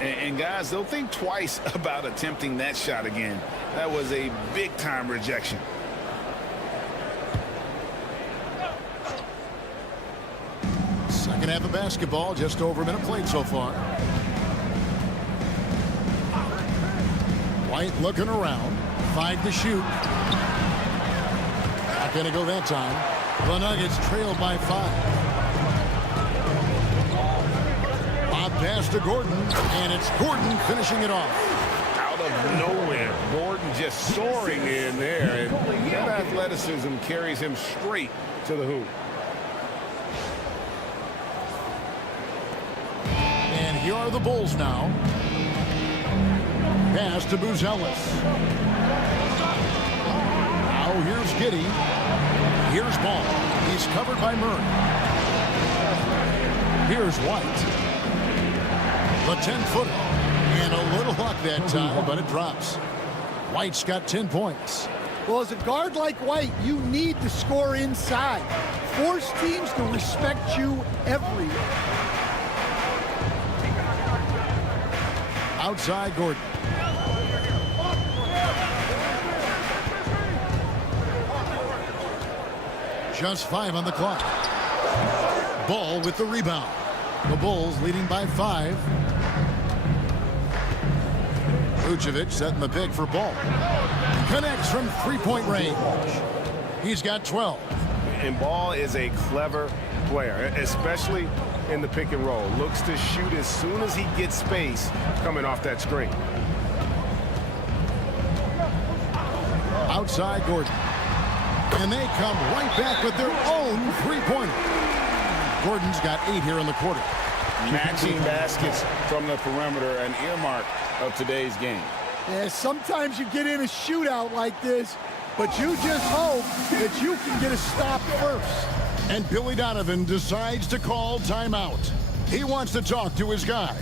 And guys, they'll think twice about attempting that shot again. That was a big-time rejection. Second half of basketball, just over a minute played so far. White looking around. 5 to shoot. Not going to go that time. The Nuggets trail by 5. Lob pass to Gordon, and it's Gordon finishing it off. Out of nowhere, Gordon just soaring in there, and that athleticism carries him straight to the hoop. And here are the Bulls now. Pass to Buzelis. Now here's Giddey. Here's Ball. He's covered by Murray. Here's White. The 10-footer. And a little luck that time, but it drops. White's got 10 points. Well, as a guard like White, you need to score inside. Force teams to respect you everywhere. Outside Gordon. Just 5 on the clock. Ball with the rebound. The Bulls leading by 5. Vucevic setting the pick for Ball. Connects from 3-point range. He's got 12. And Ball is a clever player, especially in the pick and roll. Looks to shoot as soon as he gets space coming off that screen. Outside Gordon. And they come right back with their own 3-pointer. Gordon's got 8 here in the quarter. Matching baskets from the perimeter, an earmark of today's game. Yeah, sometimes you get in a shootout like this, but you just hope that you can get a stop first. And Billy Donovan decides to call timeout. He wants to talk to his guys.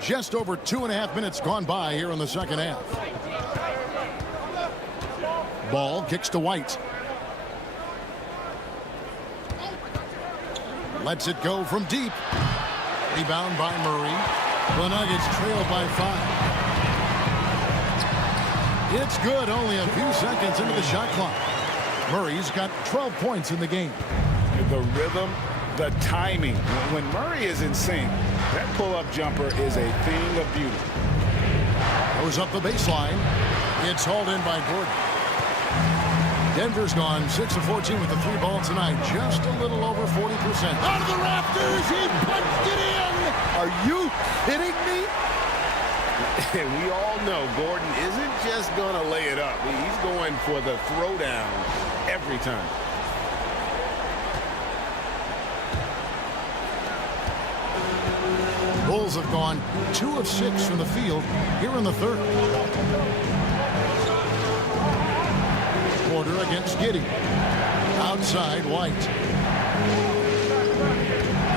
Just over 2.5 minutes gone by here in the second half. Ball kicks to White. Lets it go from deep. Rebound by Murray. The Nuggets trail by 5. It's good, only a few seconds into the shot clock. Murray's got 12 points in the game. The rhythm, the timing. When Murray is in sync, that pull-up jumper is a thing of beauty. Goes up the baseline. It's hauled in by Gordon. Denver's gone 6 of 14 with the 3 ball tonight. Just a little over 40%. Out of the rafters, he punched it in. Are you kidding me? And we all know Gordon isn't just going to lay it up. He's going for the throwdown every time. Bulls have gone 2 of 6 from the field here in the third. Porter against Giddey. Outside, White.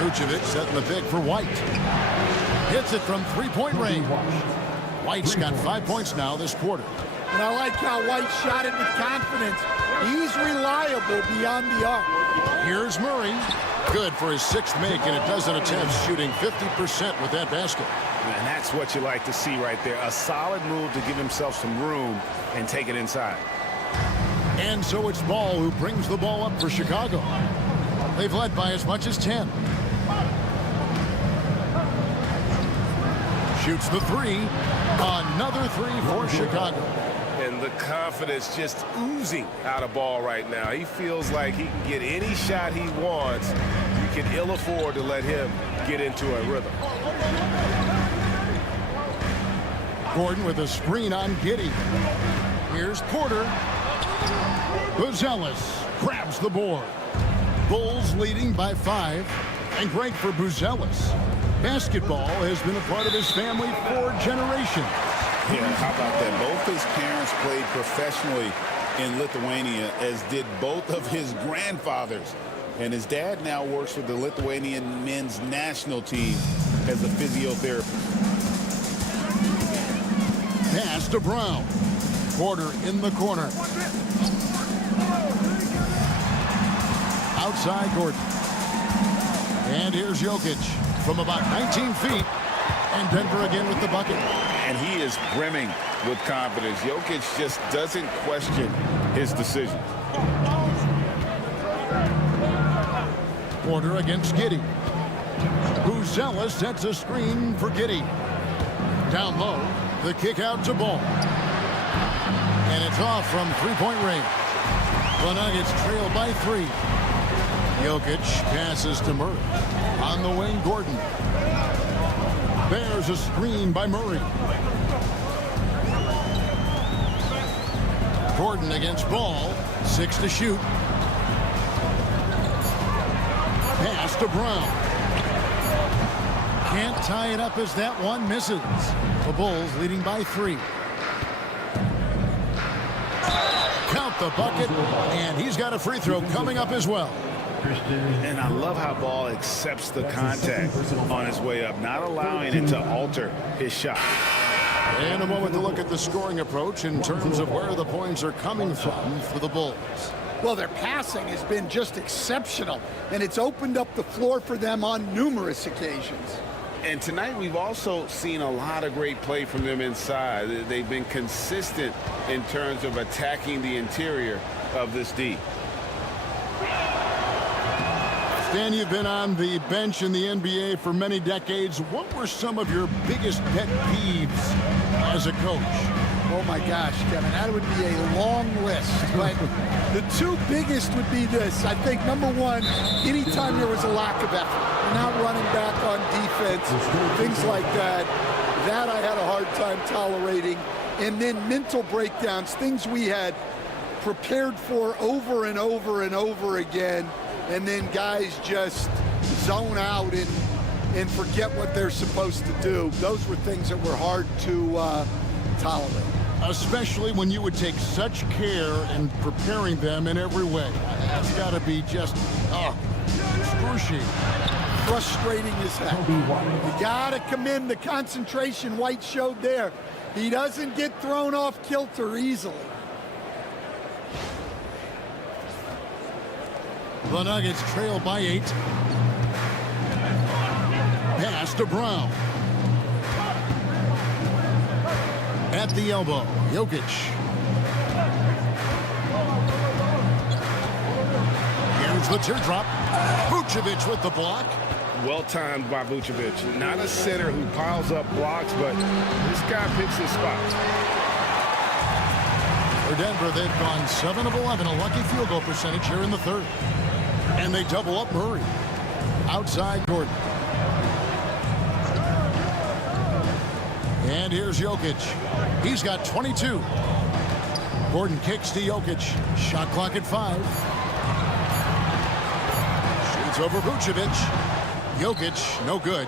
Vucevic setting the pick for White. Hits it from three-point range. White's got 5 points now this quarter. And I like how White shot it with confidence. He's reliable beyond the arc. Here's Murray. Good for his 6th make in a dozen attempts, shooting 50% with that basket. And that's what you like to see right there. A solid move to give himself some room and take it inside. And so it's Ball who brings the ball up for Chicago. They've led by as much as 10. Shoots the three. Another three for Chicago. And the confidence just oozing out of Ball right now. He feels like he can get any shot he wants. You can ill afford to let him get into a rhythm. Gordon with a screen on Giddey. Here's Porter. Buzelis grabs the board. Bulls leading by 5. And great for Buzelis. Basketball has been a part of his family for generations. Yeah, how about that? Both his parents played professionally in Lithuania, as did both of his grandfathers. And his dad now works for the Lithuanian men's national team as a physiotherapist. Pass to Brown. Porter in the corner. Outside Gordon. And here's Jokic from about 19 feet. And Denver again with the bucket. And he is brimming with confidence. Jokic just doesn't question his decision. Porter against Giddey. Buzelis sets a screen for Giddey. Down low, the kick out to Ball. And it's off from three-point range. The Nuggets trail by 3. Jokic passes to Murray. On the wing, Gordon. There's a screen by Murray. Gordon against Ball. 6 to shoot. Pass to Brown. Can't tie it up as that one misses. The Bulls leading by 3. Count the bucket, and he's got a free throw coming up as well. And I love how Ball accepts the contact on his way up, not allowing it to alter his shot. And a moment to look at the scoring approach in terms of where the points are coming from for the Bulls. Well, their passing has been just exceptional, and it's opened up the floor for them on numerous occasions. And tonight we've also seen a lot of great play from them inside. They've been consistent in terms of attacking the interior of this D. Stan, you've been on the bench in the NBA for many decades. What were some of your biggest pet peeves as a coach? Oh my gosh, Kevin, that would be a long list. But the 2 biggest would be this. I think, number 1, anytime there was a lack of effort, not running back on defense, things like that, that I had a hard time tolerating. And then mental breakdowns, things we had prepared for over and over and over again, and then guys just zone out and forget what they're supposed to do. Those were things that were hard to tolerate. Especially when you would take such care in preparing them in every way. That's got to be just excruciating. Frustrating as heck. You got to commend the concentration White showed there. He doesn't get thrown off kilter easily. The Nuggets trail by 8. Pass to Brown. At the elbow, Jokic. Here's the teardrop. Vucevic with the block. Well timed by Vucevic. Not a center who piles up blocks, but this guy picks his spots. For Denver, they've gone 7 of 11, a lucky field goal percentage here in the 3rd. And they double up Murray. Outside Gordon. And here's Jokic. He's got 22. Gordon kicks to Jokic. Shot clock at 5. Shoots over Vucevic. Jokic, no good.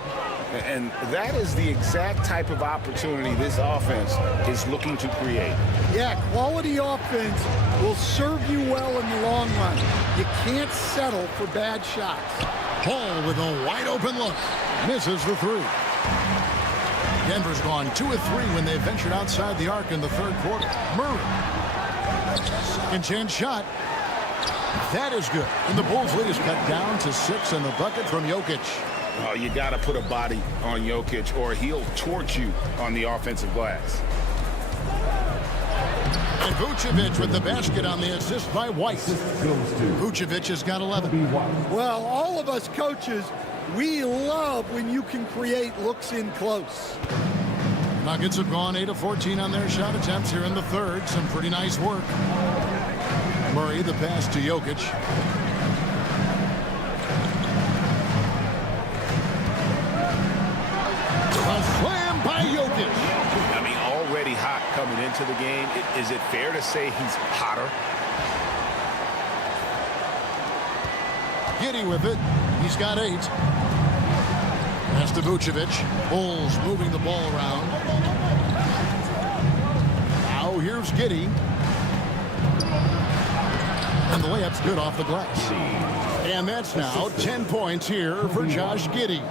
And that is the exact type of opportunity this offense is looking to create. Yeah, quality offense will serve you well in the long run. You can't settle for bad shots. Hall with a wide open look. Misses the three. Denver's gone 2 of 3 when they ventured outside the arc in the third quarter. Murray. Second chance shot. That is good. And the Bulls lead is cut down to 6 in the bucket from Jokic. Oh, you got to put a body on Jokic or he'll torch you on the offensive glass. And Vucevic with the basket on the assist by White. Vucevic has got 11. Well, all of us coaches, we love when you can create looks in close. Nuggets have gone 8 of 14 on their shot attempts here in the third. Some pretty nice work. Murray, the pass to Jokic. A slam by Jokic. I mean, already hot coming into the game. Is it fair to say he's hotter? Giddey with it. He's got 8. Pass to Vucevic. Bulls moving the ball around. Now here's Giddey. And the layup's good off the glass. And that's now 10 points here for Josh Giddey.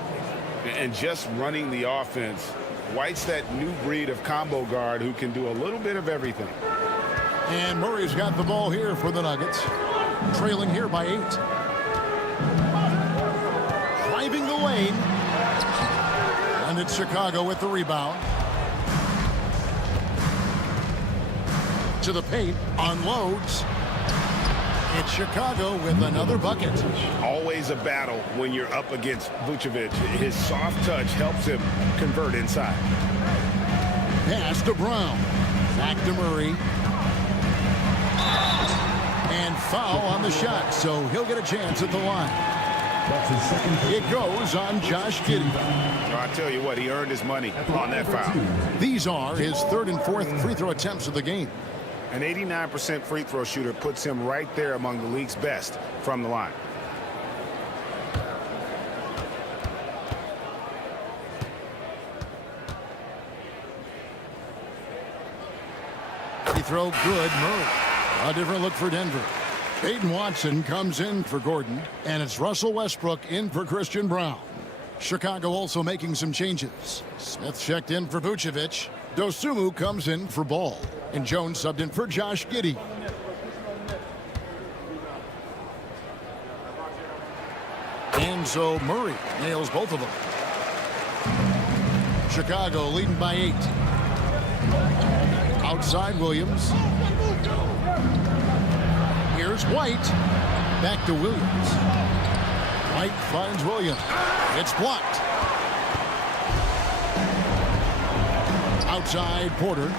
And just running the offense, White's that new breed of combo guard who can do a little bit of everything. And Murray's got the ball here for the Nuggets. Trailing here by 8. Driving the lane. And it's Chicago with the rebound. To the paint. Unloads. It's Chicago with another bucket. Always a battle when you're up against Vucevic. His soft touch helps him convert inside. Pass to Brown. Back to Murray. And foul on the shot, so he'll get a chance at the line. It goes on Josh Giddey. I tell you what, he earned his money on that foul. These are his 3rd and 4th free throw attempts of the game. An 89% free throw shooter puts him right there among the league's best from the line. Free throw good. Murray. A different look for Denver. Peyton Watson comes in for Gordon, and it's Russell Westbrook in for Christian Brown. Chicago also making some changes. Smith checked in for Vucevic. Dosunmu comes in for Ball. And Jones subbed in for Josh Giddey. And so Murray nails both of them. Chicago leading by 8. Outside Williams. Here's White. Back to Williams. White finds Williams. It's blocked. Outside Porter.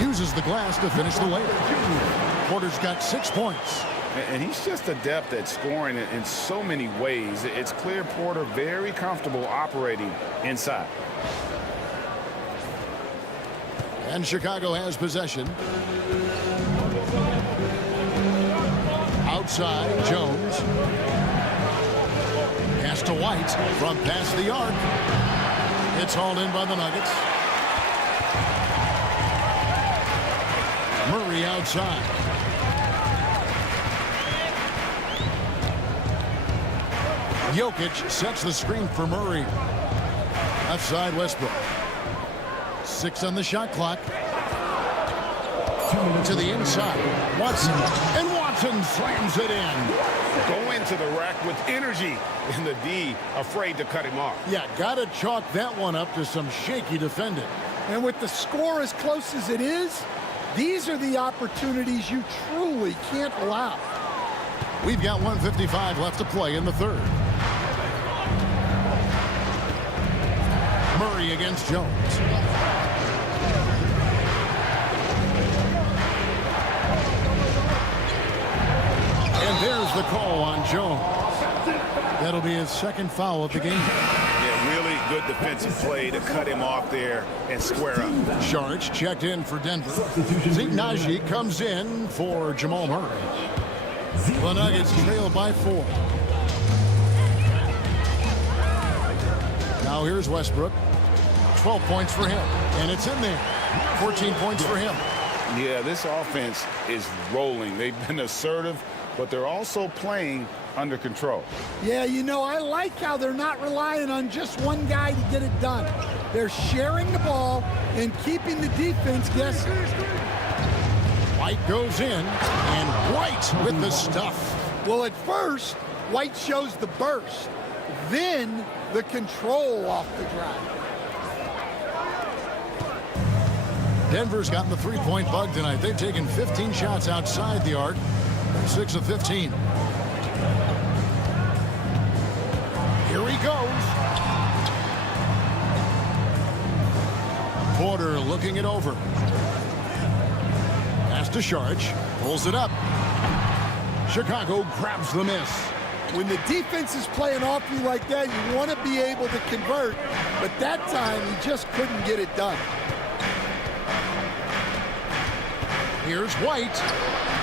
Uses the glass to finish the layup. Porter's got 6 points. And he's just adept at scoring in so many ways. It's clear Porter very comfortable operating inside. And Chicago has possession. Outside, Jones. Pass to White from past the arc. It's hauled in by the Nuggets. Murray outside. Jokic sets the screen for Murray. Outside Westbrook. 6 on the shot clock. To the inside. Watson. And Watson slams it in. Go into the rack with energy. And the D afraid to cut him off. Yeah, got to chalk that one up to some shaky defending. And with the score as close as it is, these are the opportunities you truly can't allow. We've got 1:55 left to play in the third. Murray against Jones. And there's the call on Jones. That'll be his 2nd foul of the game. Yeah, really good defensive play to cut him off there and square up. Sharch checked in for Denver. Zeke Naji comes in for Jamal Murray. The Nuggets trail by 4. Now here's Westbrook. 12 points for him. And it's in there. 14 points for him. Yeah, this offense is rolling. They've been assertive, but they're also playing under control. Yeah, you know, I like how they're not relying on just one guy to get it done. They're sharing the ball and keeping the defense guessing. White goes in, and White with the stuff. Well, at first, White shows the burst, then the control off the drive. Denver's gotten the three-point bug tonight. They've taken 15 shots outside the arc. They're 6 of 15. Here he goes. Porter looking it over. Pass to Saric. Pulls it up. Chicago grabs the miss. When the defense is playing off you like that, you want to be able to convert, but that time he just couldn't get it done. Here's White,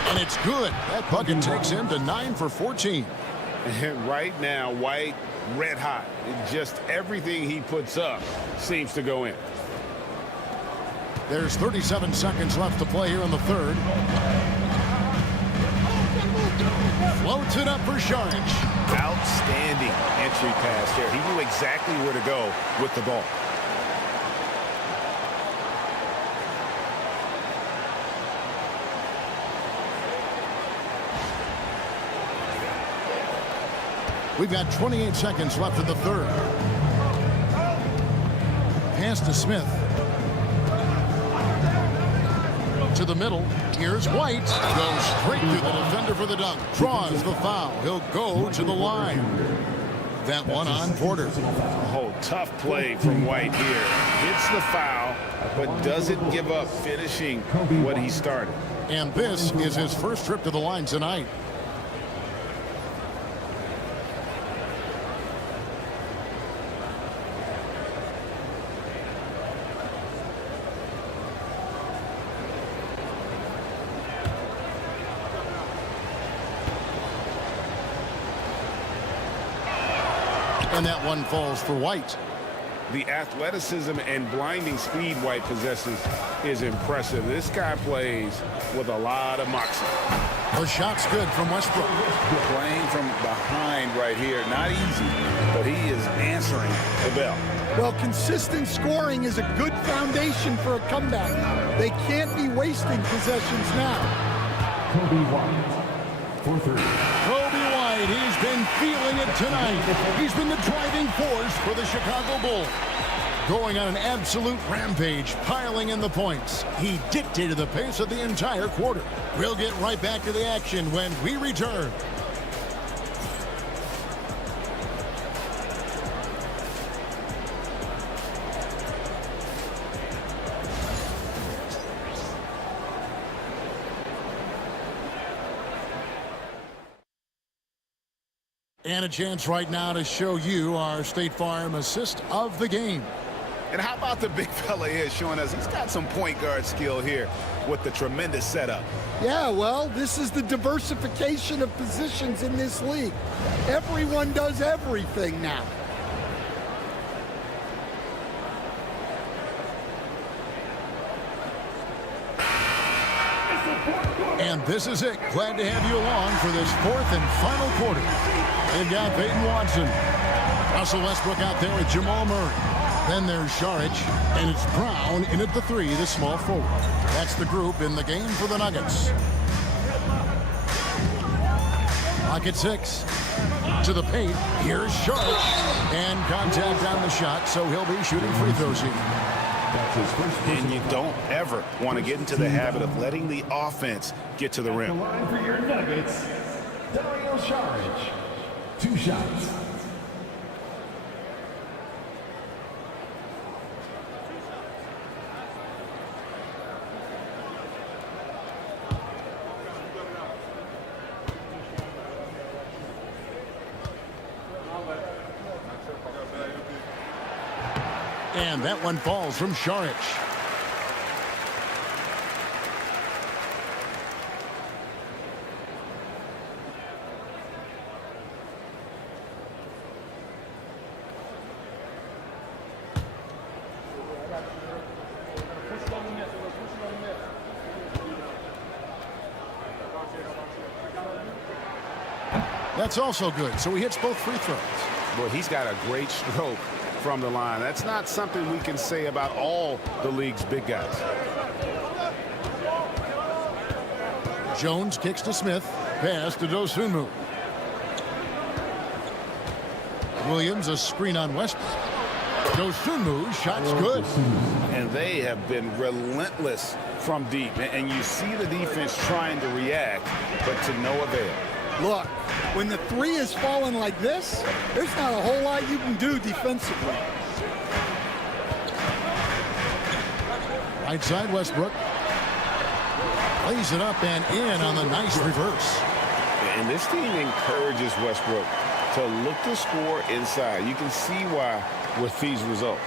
and it's good. That bucket takes him to 9 for 14. And right now, White, red hot. Just everything he puts up seems to go in. There's 37 seconds left to play here in the third. Floats it up for Saric. Outstanding entry pass there. He knew exactly where to go with the ball. We've got 28 seconds left in the third. Pass to Smith. To the middle. Here's White. Goes straight through the defender for the dunk. Draws the foul. He'll go to the line. That one on Porter. Oh, tough play from White here. Hits the foul, but doesn't give up finishing what he started. And this is his first trip to the line tonight. And that one falls for White. The athleticism and blinding speed White possesses is impressive. This guy plays with a lot of moxie. The shot's good from Westbrook. Playing from behind right here. Not easy, but he is answering the bell. Well, consistent scoring is a good foundation for a comeback. They can't be wasting possessions now. Kobe White for three. Kobe White, he's been feeling it tonight. He's been the driving force for the Chicago Bulls. Going on an absolute rampage, piling in the points. He dictated the pace of the entire quarter. We'll get right back to the action when we return. And a chance right now to show you our State Farm assist of the game. And how about the big fella here showing us he's got some point guard skill here with the tremendous setup. Yeah, well, this is the diversification of positions in this league. Everyone does everything now. And this is it. Glad to have you along for this fourth and final quarter. They've got Peyton Watson. Russell Westbrook out there with Jamal Murray. Then there's Saric, and it's Brown in at the three, the small forward. That's the group in the game for the Nuggets. Pocket six. To the paint. Here's Saric. And contact on the shot, so he'll be shooting free throws here. And you don't ever want to get into the habit of letting the offense get to the The rim. line for your Nuggets, Dario Saric. 2 shots. And that one falls from Saric. That's also good. So he hits both free throws. Well, he's got a great stroke from the line. That's not something we can say about all the league's big guys. Jones kicks to Smith. Pass to Dosunmu. Williams, a screen on Westbrook. Dosunmu, shot's good. And they have been relentless from deep. And you see the defense trying to react, but to no avail. Look, when the three is falling like this, there's not a whole lot you can do defensively. Right side, Westbrook. Lays it up and in on the nice reverse. And this team encourages Westbrook to look to score inside. You can see why with these results.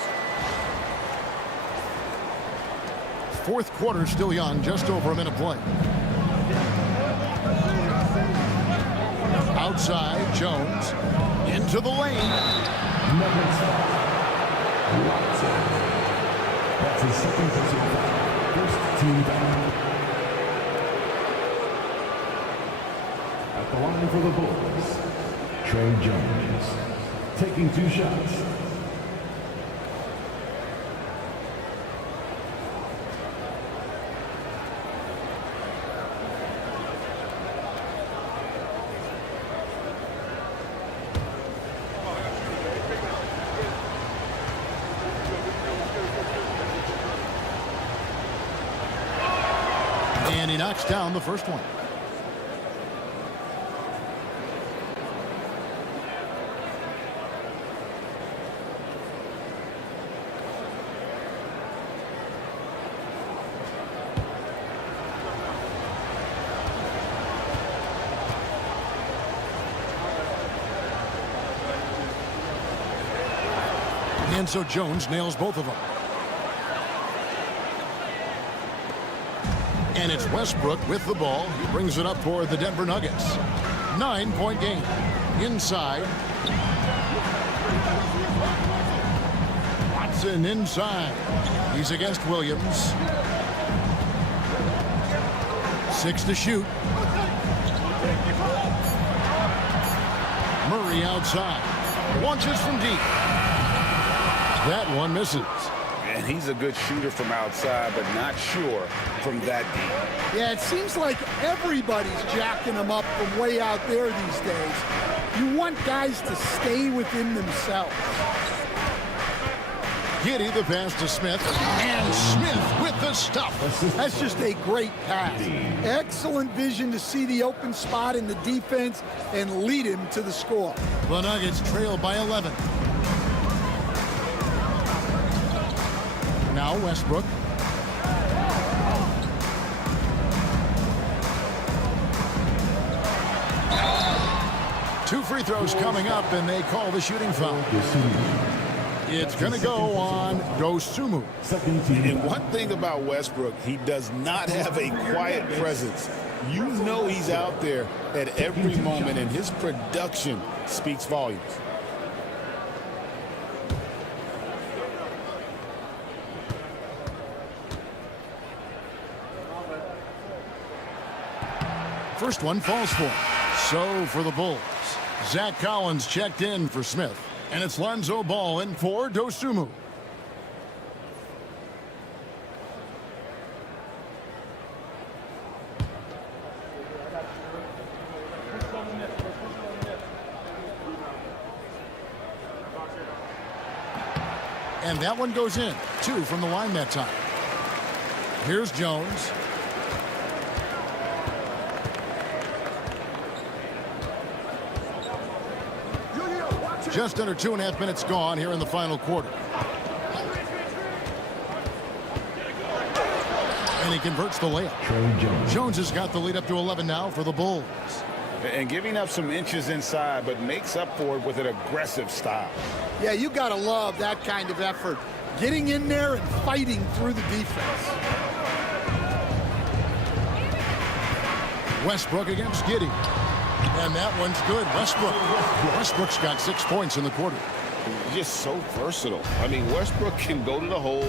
Fourth quarter still young, just over a minute play. Outside, Jones. Into the lane. That's his second personal foul. First team foul. At the line for the Bulls, Trey Jones, taking 2 shots. And he knocks down the first one. And so Jones nails both of them. And it's Westbrook with the ball. He brings it up for the Denver Nuggets. 9-point game. Inside. Watson inside. He's against Williams. 6 to shoot. Murray outside. Launches from deep. That one misses. And he's a good shooter from outside, but not sure from that deep. Yeah, it seems like everybody's jacking them up from way out there these days. You want guys to stay within themselves. Giddey the pass to Smith. And Smith with the stuff. That's just a great pass. Excellent vision to see the open spot in the defense and lead him to the score. The Nuggets trail by 11. Now Westbrook. Two free throws coming up, and they call the shooting foul. It's going to go on Dosunmu. And one thing about Westbrook, he does not have a quiet presence. You know he's out there at every moment, and his production speaks volumes. First one falls for him. So for the Bulls, Zach Collins checked in for Smith. And it's Lonzo Ball in for Dosunmu. And that one goes in. 2 from the line that time. Here's Jones. Just under 2.5 minutes gone here in the final quarter. And he converts the layup. Jones has got the lead up to 11 now for the Bulls. And giving up some inches inside, but makes up for it with an aggressive style. Yeah, you got to love that kind of effort. Getting in there and fighting through the defense. Westbrook against Giddey. And that one's good. Westbrook's got 6 points in the quarter. Just so versatile. I mean, Westbrook can go to the hole,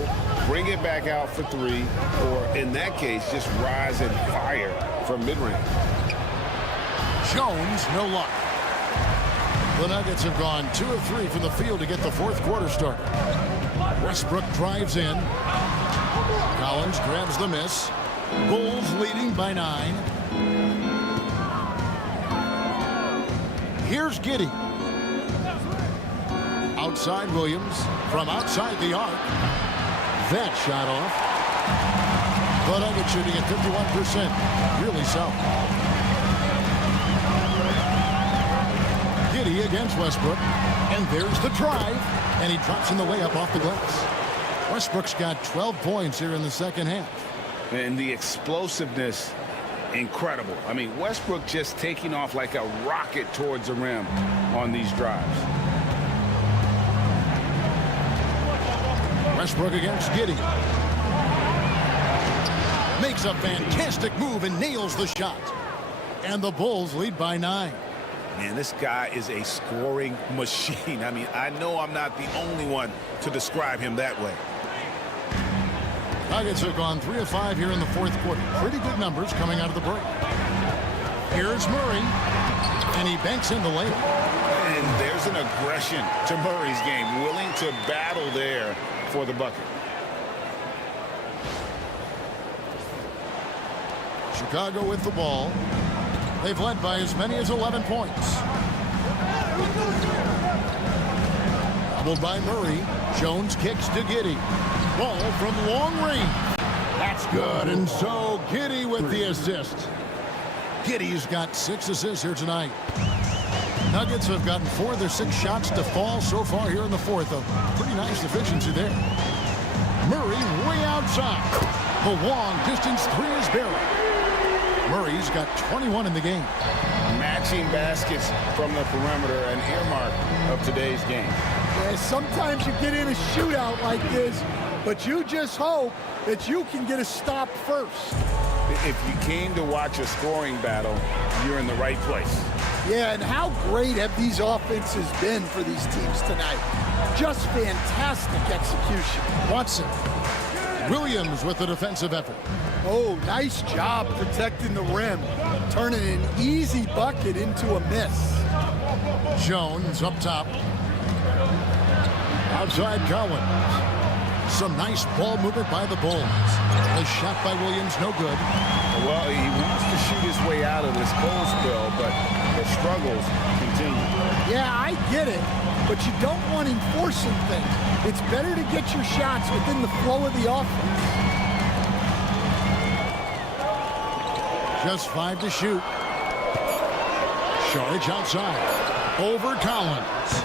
bring it back out for 3, or in that case, just rise and fire from mid-range. Jones, no luck. The Nuggets have gone 2 of 3 from the field to get the fourth quarter started. Westbrook drives in. Collins grabs the miss. Bulls leading by 9. Here's Giddey. Outside Williams from outside the arc. That shot off. The Nuggets shooting at 51%. Really solid. Giddey against Westbrook. And there's the drive. And he drops in the layup off the glass. Westbrook's got 12 points here in the second half. And the explosiveness, incredible. I mean, Westbrook just taking off like a rocket towards the rim on these drives. Westbrook against Giddey. Makes a fantastic move and nails the shot. And the Bulls lead by 9. Man, this guy is a scoring machine. I mean, I know I'm not the only one to describe him that way. Nuggets have gone 3 of 5 here in the fourth quarter. Pretty good numbers coming out of the break. Here's Murray. And he banks in the layup. And there's an aggression to Murray's game. Willing to battle there for the bucket. Chicago with the ball. They've led by as many as 11 points. Doubled by Murray. Jones kicks to Giddey. Ball from long range. That's good. And so Giddey with the assist. Giddey's got 6 assists here tonight. Nuggets have gotten 4 of their 6 shots to fall so far here in the fourth. A pretty nice efficiency there. Murray way outside. The long distance 3 is barely. Murray's got 21 in the game. Matching baskets from the perimeter, an earmark of today's game. Yeah, sometimes you get in a shootout like this, but you just hope that you can get a stop first. If you came to watch a scoring battle, you're in the right place. Yeah, and how great have these offenses been for these teams tonight? Just fantastic execution. Watson. Williams with the defensive effort. Oh, nice job protecting the rim, turning an easy bucket into a miss. Jones up top. Outside Collins. Some nice ball movement by the Bulls. A shot by Williams, no good. Well, he wants to shoot his way out of this cold spell, but the struggles continue. Yeah, I get it, but you don't want him forcing things. It's better to get your shots within the flow of the offense. Just 5 to shoot. Sharge outside. Over Collins.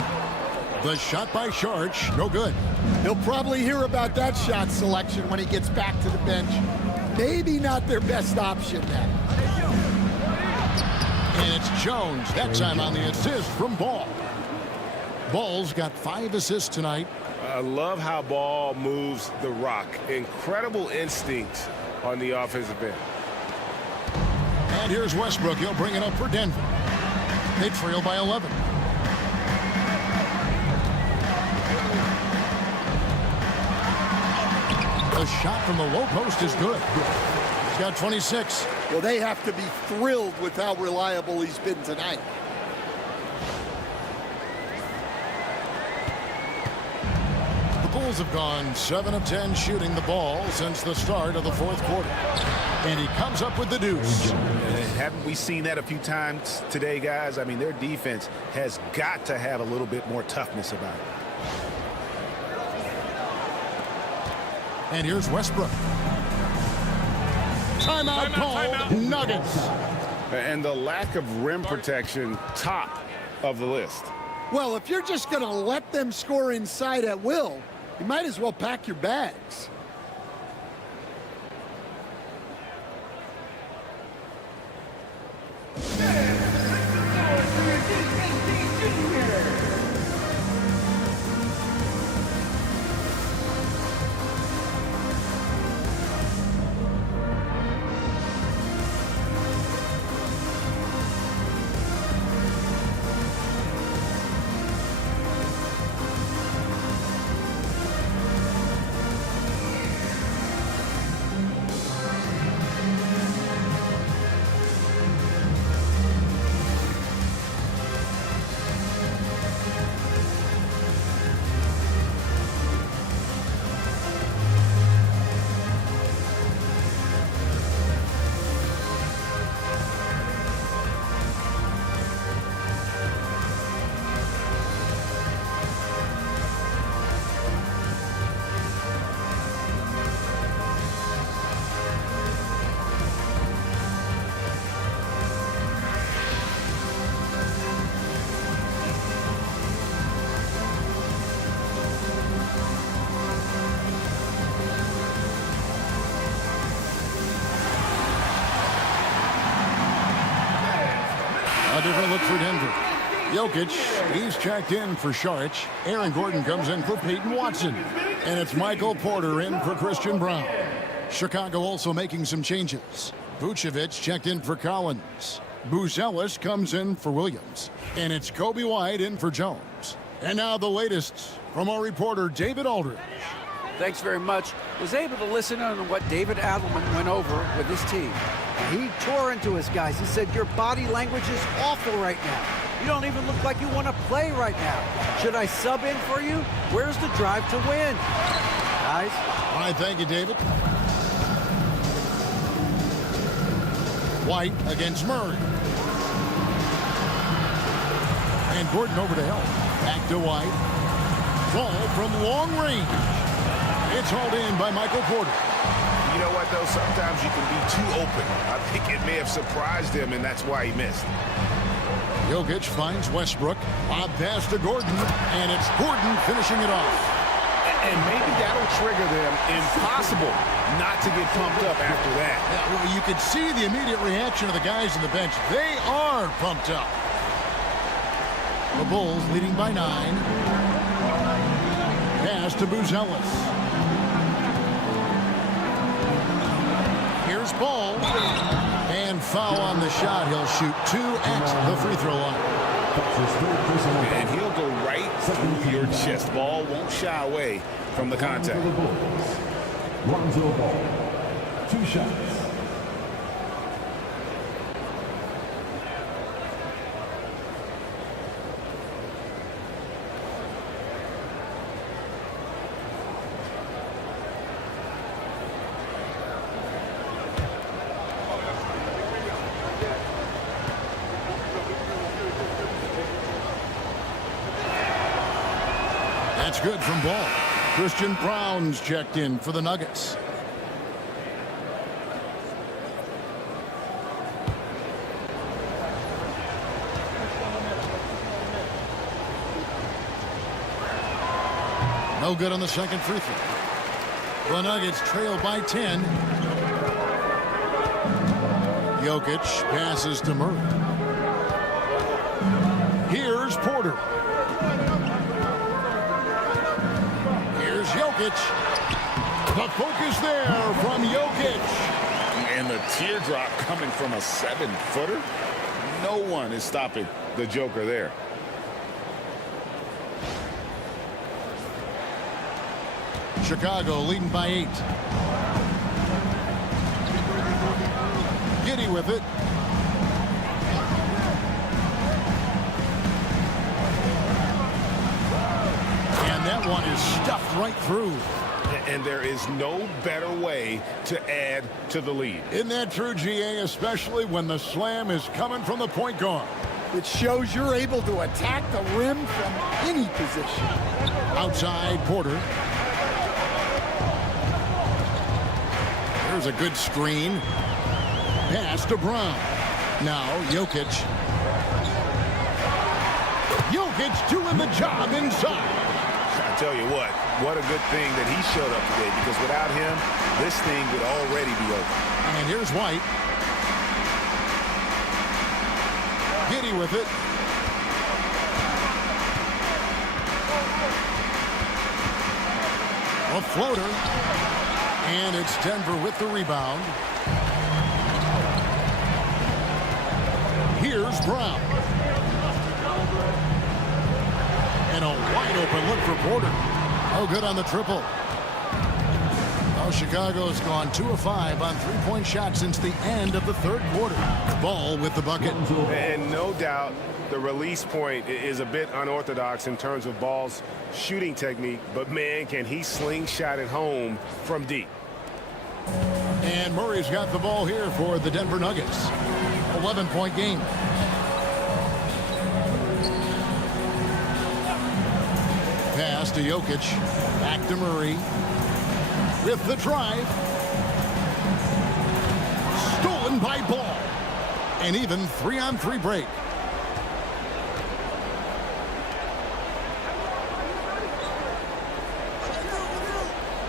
The shot by Sharge, no good. He'll probably hear about that shot selection when he gets back to the bench. Maybe not their best option then. And it's Jones, that time on the assist from Ball. Ball's got 5 assists tonight. I love how Ball moves the rock. Incredible instincts on the offensive end. And here's Westbrook. He'll bring it up for Denver. They trail by 11. The shot from the low post is good. He's got 26. Well, they have to be thrilled with how reliable he's been tonight. The Bulls have gone 7 of 10 shooting the ball since the start of the fourth quarter. And he comes up with the deuce. Haven't we seen that a few times today, guys? I mean, their defense has got to have a little bit more toughness about it. And here's Westbrook. Timeout called. Nuggets. And the lack of rim protection, top of the list. Well, if you're just going to let them score inside at will, you might as well pack your bags. different look for Denver. Jokic, he's checked in for Saric. Aaron Gordon comes in for Peyton Watson. And it's Michael Porter in for Christian Brown. Chicago also making some changes. Vucevic checked in for Collins. Buzelis comes in for Williams. And it's Kobe White in for Jones. And now the latest from our reporter, David Aldridge. Thanks very much. Was able to listen in on what David Adelman went over with his team. He tore into his guys. He said, your body language is awful right now. You don't even look like you want to play right now. Should I sub in for you? Where's the drive to win? Guys? All right, thank you, David. White against Murray. And Gordon over to help. Back to White. Ball from long range. It's hauled in by Michael Porter. You know what, though? Sometimes you can be too open. I think it may have surprised him, and that's why he missed. Jokic finds Westbrook. Lob pass to Gordon, and it's Gordon finishing it off. And maybe that'll trigger them. Impossible not to get pumped up after that. Yeah, well, you could see the immediate reaction of the guys on the bench. They are pumped up. The Bulls leading by 9. Pass to Buzelis. Here's Ball. And foul on the shot. He'll shoot 2 at the free throw line. And he'll go right through your chest. Ball won't shy away from the contact. Lonzo Ball. 2 shots. That's good from Ball. Christian Brown's checked in for the Nuggets. No good on the second free throw. The Nuggets trail by 10. Jokic passes to Murray. Here's Porter. Here's Jokic. The focus there from Jokic. And the teardrop coming from a 7-footer. No one is stopping the Joker there. Chicago leading by 8. Giddy with it. And that one is stuffed right through. And there is no better way to add to the lead. Isn't that true, GA, especially when the slam is coming from the point guard? It shows you're able to attack the rim from any position. Outside, Porter. There's a good screen. Pass to Brown. Now, Jokic. Jokic doing the job inside. I tell you what a good thing that he showed up today, because without him, this thing would already be over. And here's White. Giddy with it. A floater. And it's Denver with the rebound. Here's Brown. And a wide open look for Porter. Oh, good on the triple. Oh, Chicago's gone 2 of 5 on three-point shots since the end of the third quarter. Ball with the bucket. And no doubt the release point is a bit unorthodox in terms of Ball's shooting technique, but man, can he slingshot it home from deep. And Murray's got the ball here for the Denver Nuggets. 11-point game. Pass to Jokic. Back to Murray. With the drive. Stolen by Ball. An even 3-on-3 break.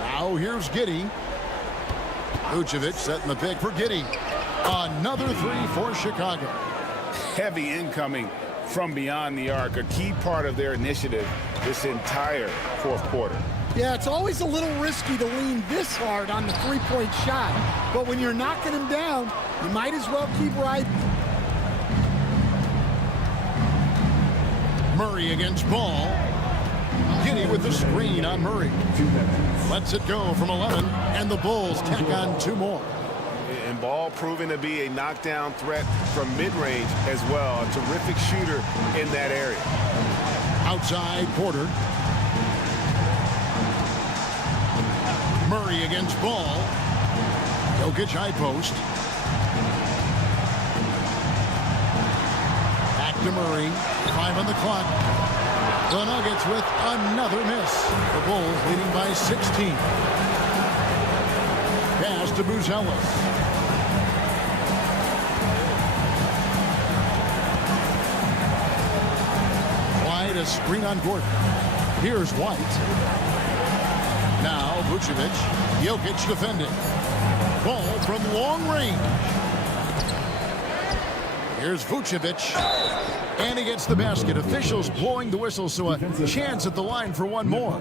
Now here's Giddy. Vucevic setting the pick for Giddy. Another 3 for Chicago. heavy incoming from beyond the arc, a key part of their initiative this entire fourth quarter. Yeah, it's always a little risky to lean this hard on the three-point shot, but when you're knocking him down, you might as well keep riding. Murray against Ball. Giddy with the screen on Murray. Lets it go from 11, and the Bulls tack on 2 more. And Ball proving to be a knockdown threat from mid-range as well. A terrific shooter in that area. Outside, Porter. Murray against Ball. Jokic high post. Back to Murray. 5 on the clock. The Nuggets with another miss. The Bulls leading by 16. Pass to Buzelis. White, a screen on Gordon. Here's White. Now Vucevic. Jokic defending. Ball from long range. Here's Vucevic. And he gets the basket. Officials blowing the whistle, so a chance at the line for one more.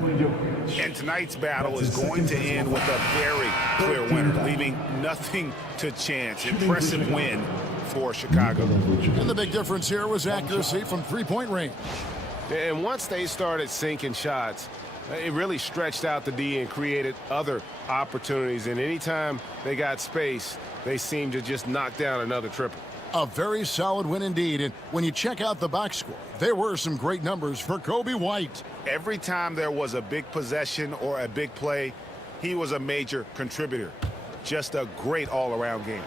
And tonight's battle is going to end with a very clear winner, leaving nothing to chance. Impressive win for Chicago. And the big difference here was accuracy from three-point range. And once they started sinking shots, it really stretched out the D and created other opportunities. And anytime they got space, they seemed to just knock down another triple. A very solid win indeed. And when you check out the box score, there were some great numbers for Kobe White. Every time there was a big possession or a big play, he was a major contributor. Just a great all-around game.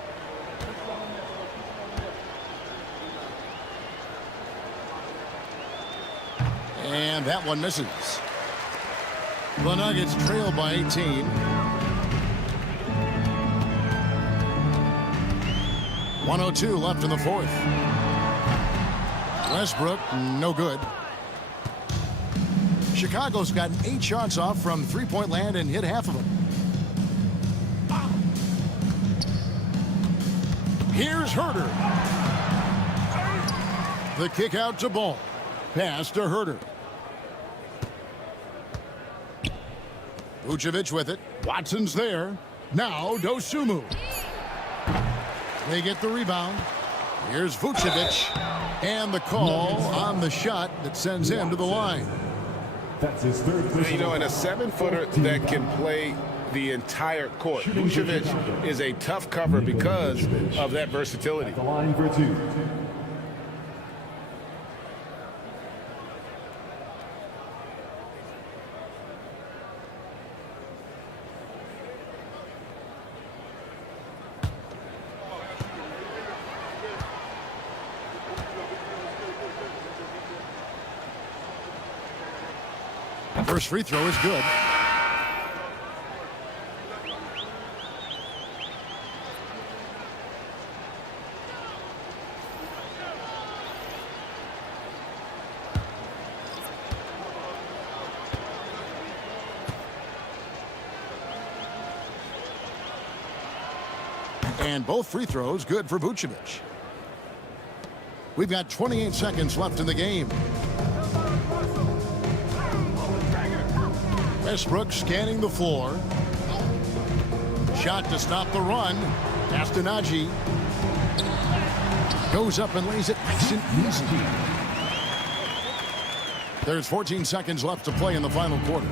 And that one misses. The Nuggets trail by 18. .102 left in the fourth. Westbrook, no good. Chicago's gotten 8 shots off from three-point land and hit half of them. Here's Herter. The kick out to Ball. Pass to Herter. Vucevic with it. Watson's there. Now Dosunmu. They get the rebound. Here's Vucevic. And the call on the shot that sends him to the line. That's his third. You know, and a 7-footer that can play the entire court. Vucevic is a tough cover because of that versatility. The line for 2. First free throw is good. And both free throws good for Vucevic. We've got 28 seconds left in the game. Westbrook scanning the floor. Shot to stop the run. Pass to Najee. Goes up and lays it nice and easy. There's 14 seconds left to play in the final quarter.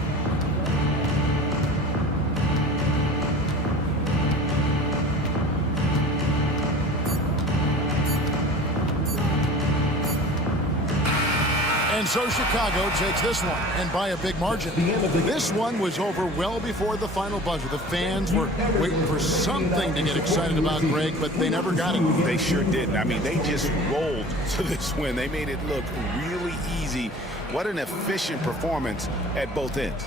And so Chicago takes this one, and by a big margin. This one was over well before the final buzzer. The fans were waiting for something to get excited about, Greg, but they never got it. They sure didn't. I mean, they just rolled to this win. They made it look really easy. What an efficient performance at both ends.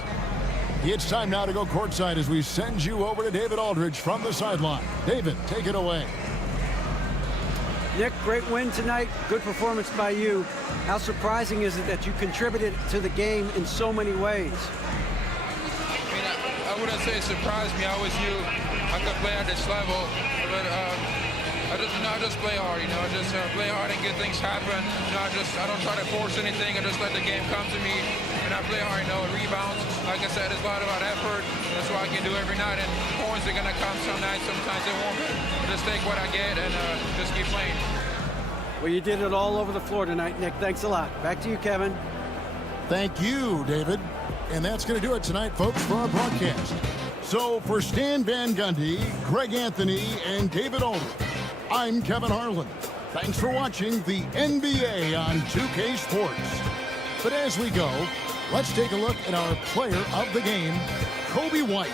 It's time now to go courtside as we send you over to David Aldridge from the sideline. David, take it away. Nick, great win tonight. Good performance by you. How surprising is it that you contributed to the game in so many ways? I mean, I wouldn't say it surprised me. I always knew I could play at this level. But I just play hard, just play hard and get things happen. I don't try to force anything. I just let the game come to me, and I play hard. Rebounds, like I said, it's a lot about effort. That's what I can do every night, and points are gonna come some nights. Sometimes they won't. Just take what I get and just keep playing. Well, you did it all over the floor tonight, Nick. Thanks a lot. Back to you, Kevin. Thank you, David. And that's going to do it tonight, folks, for our broadcast. So for Stan Van Gundy, Greg Anthony, and David Aldridge, I'm Kevin Harlan. Thanks for watching the NBA on 2K Sports. But as we go, let's take a look at our player of the game, Kobe White.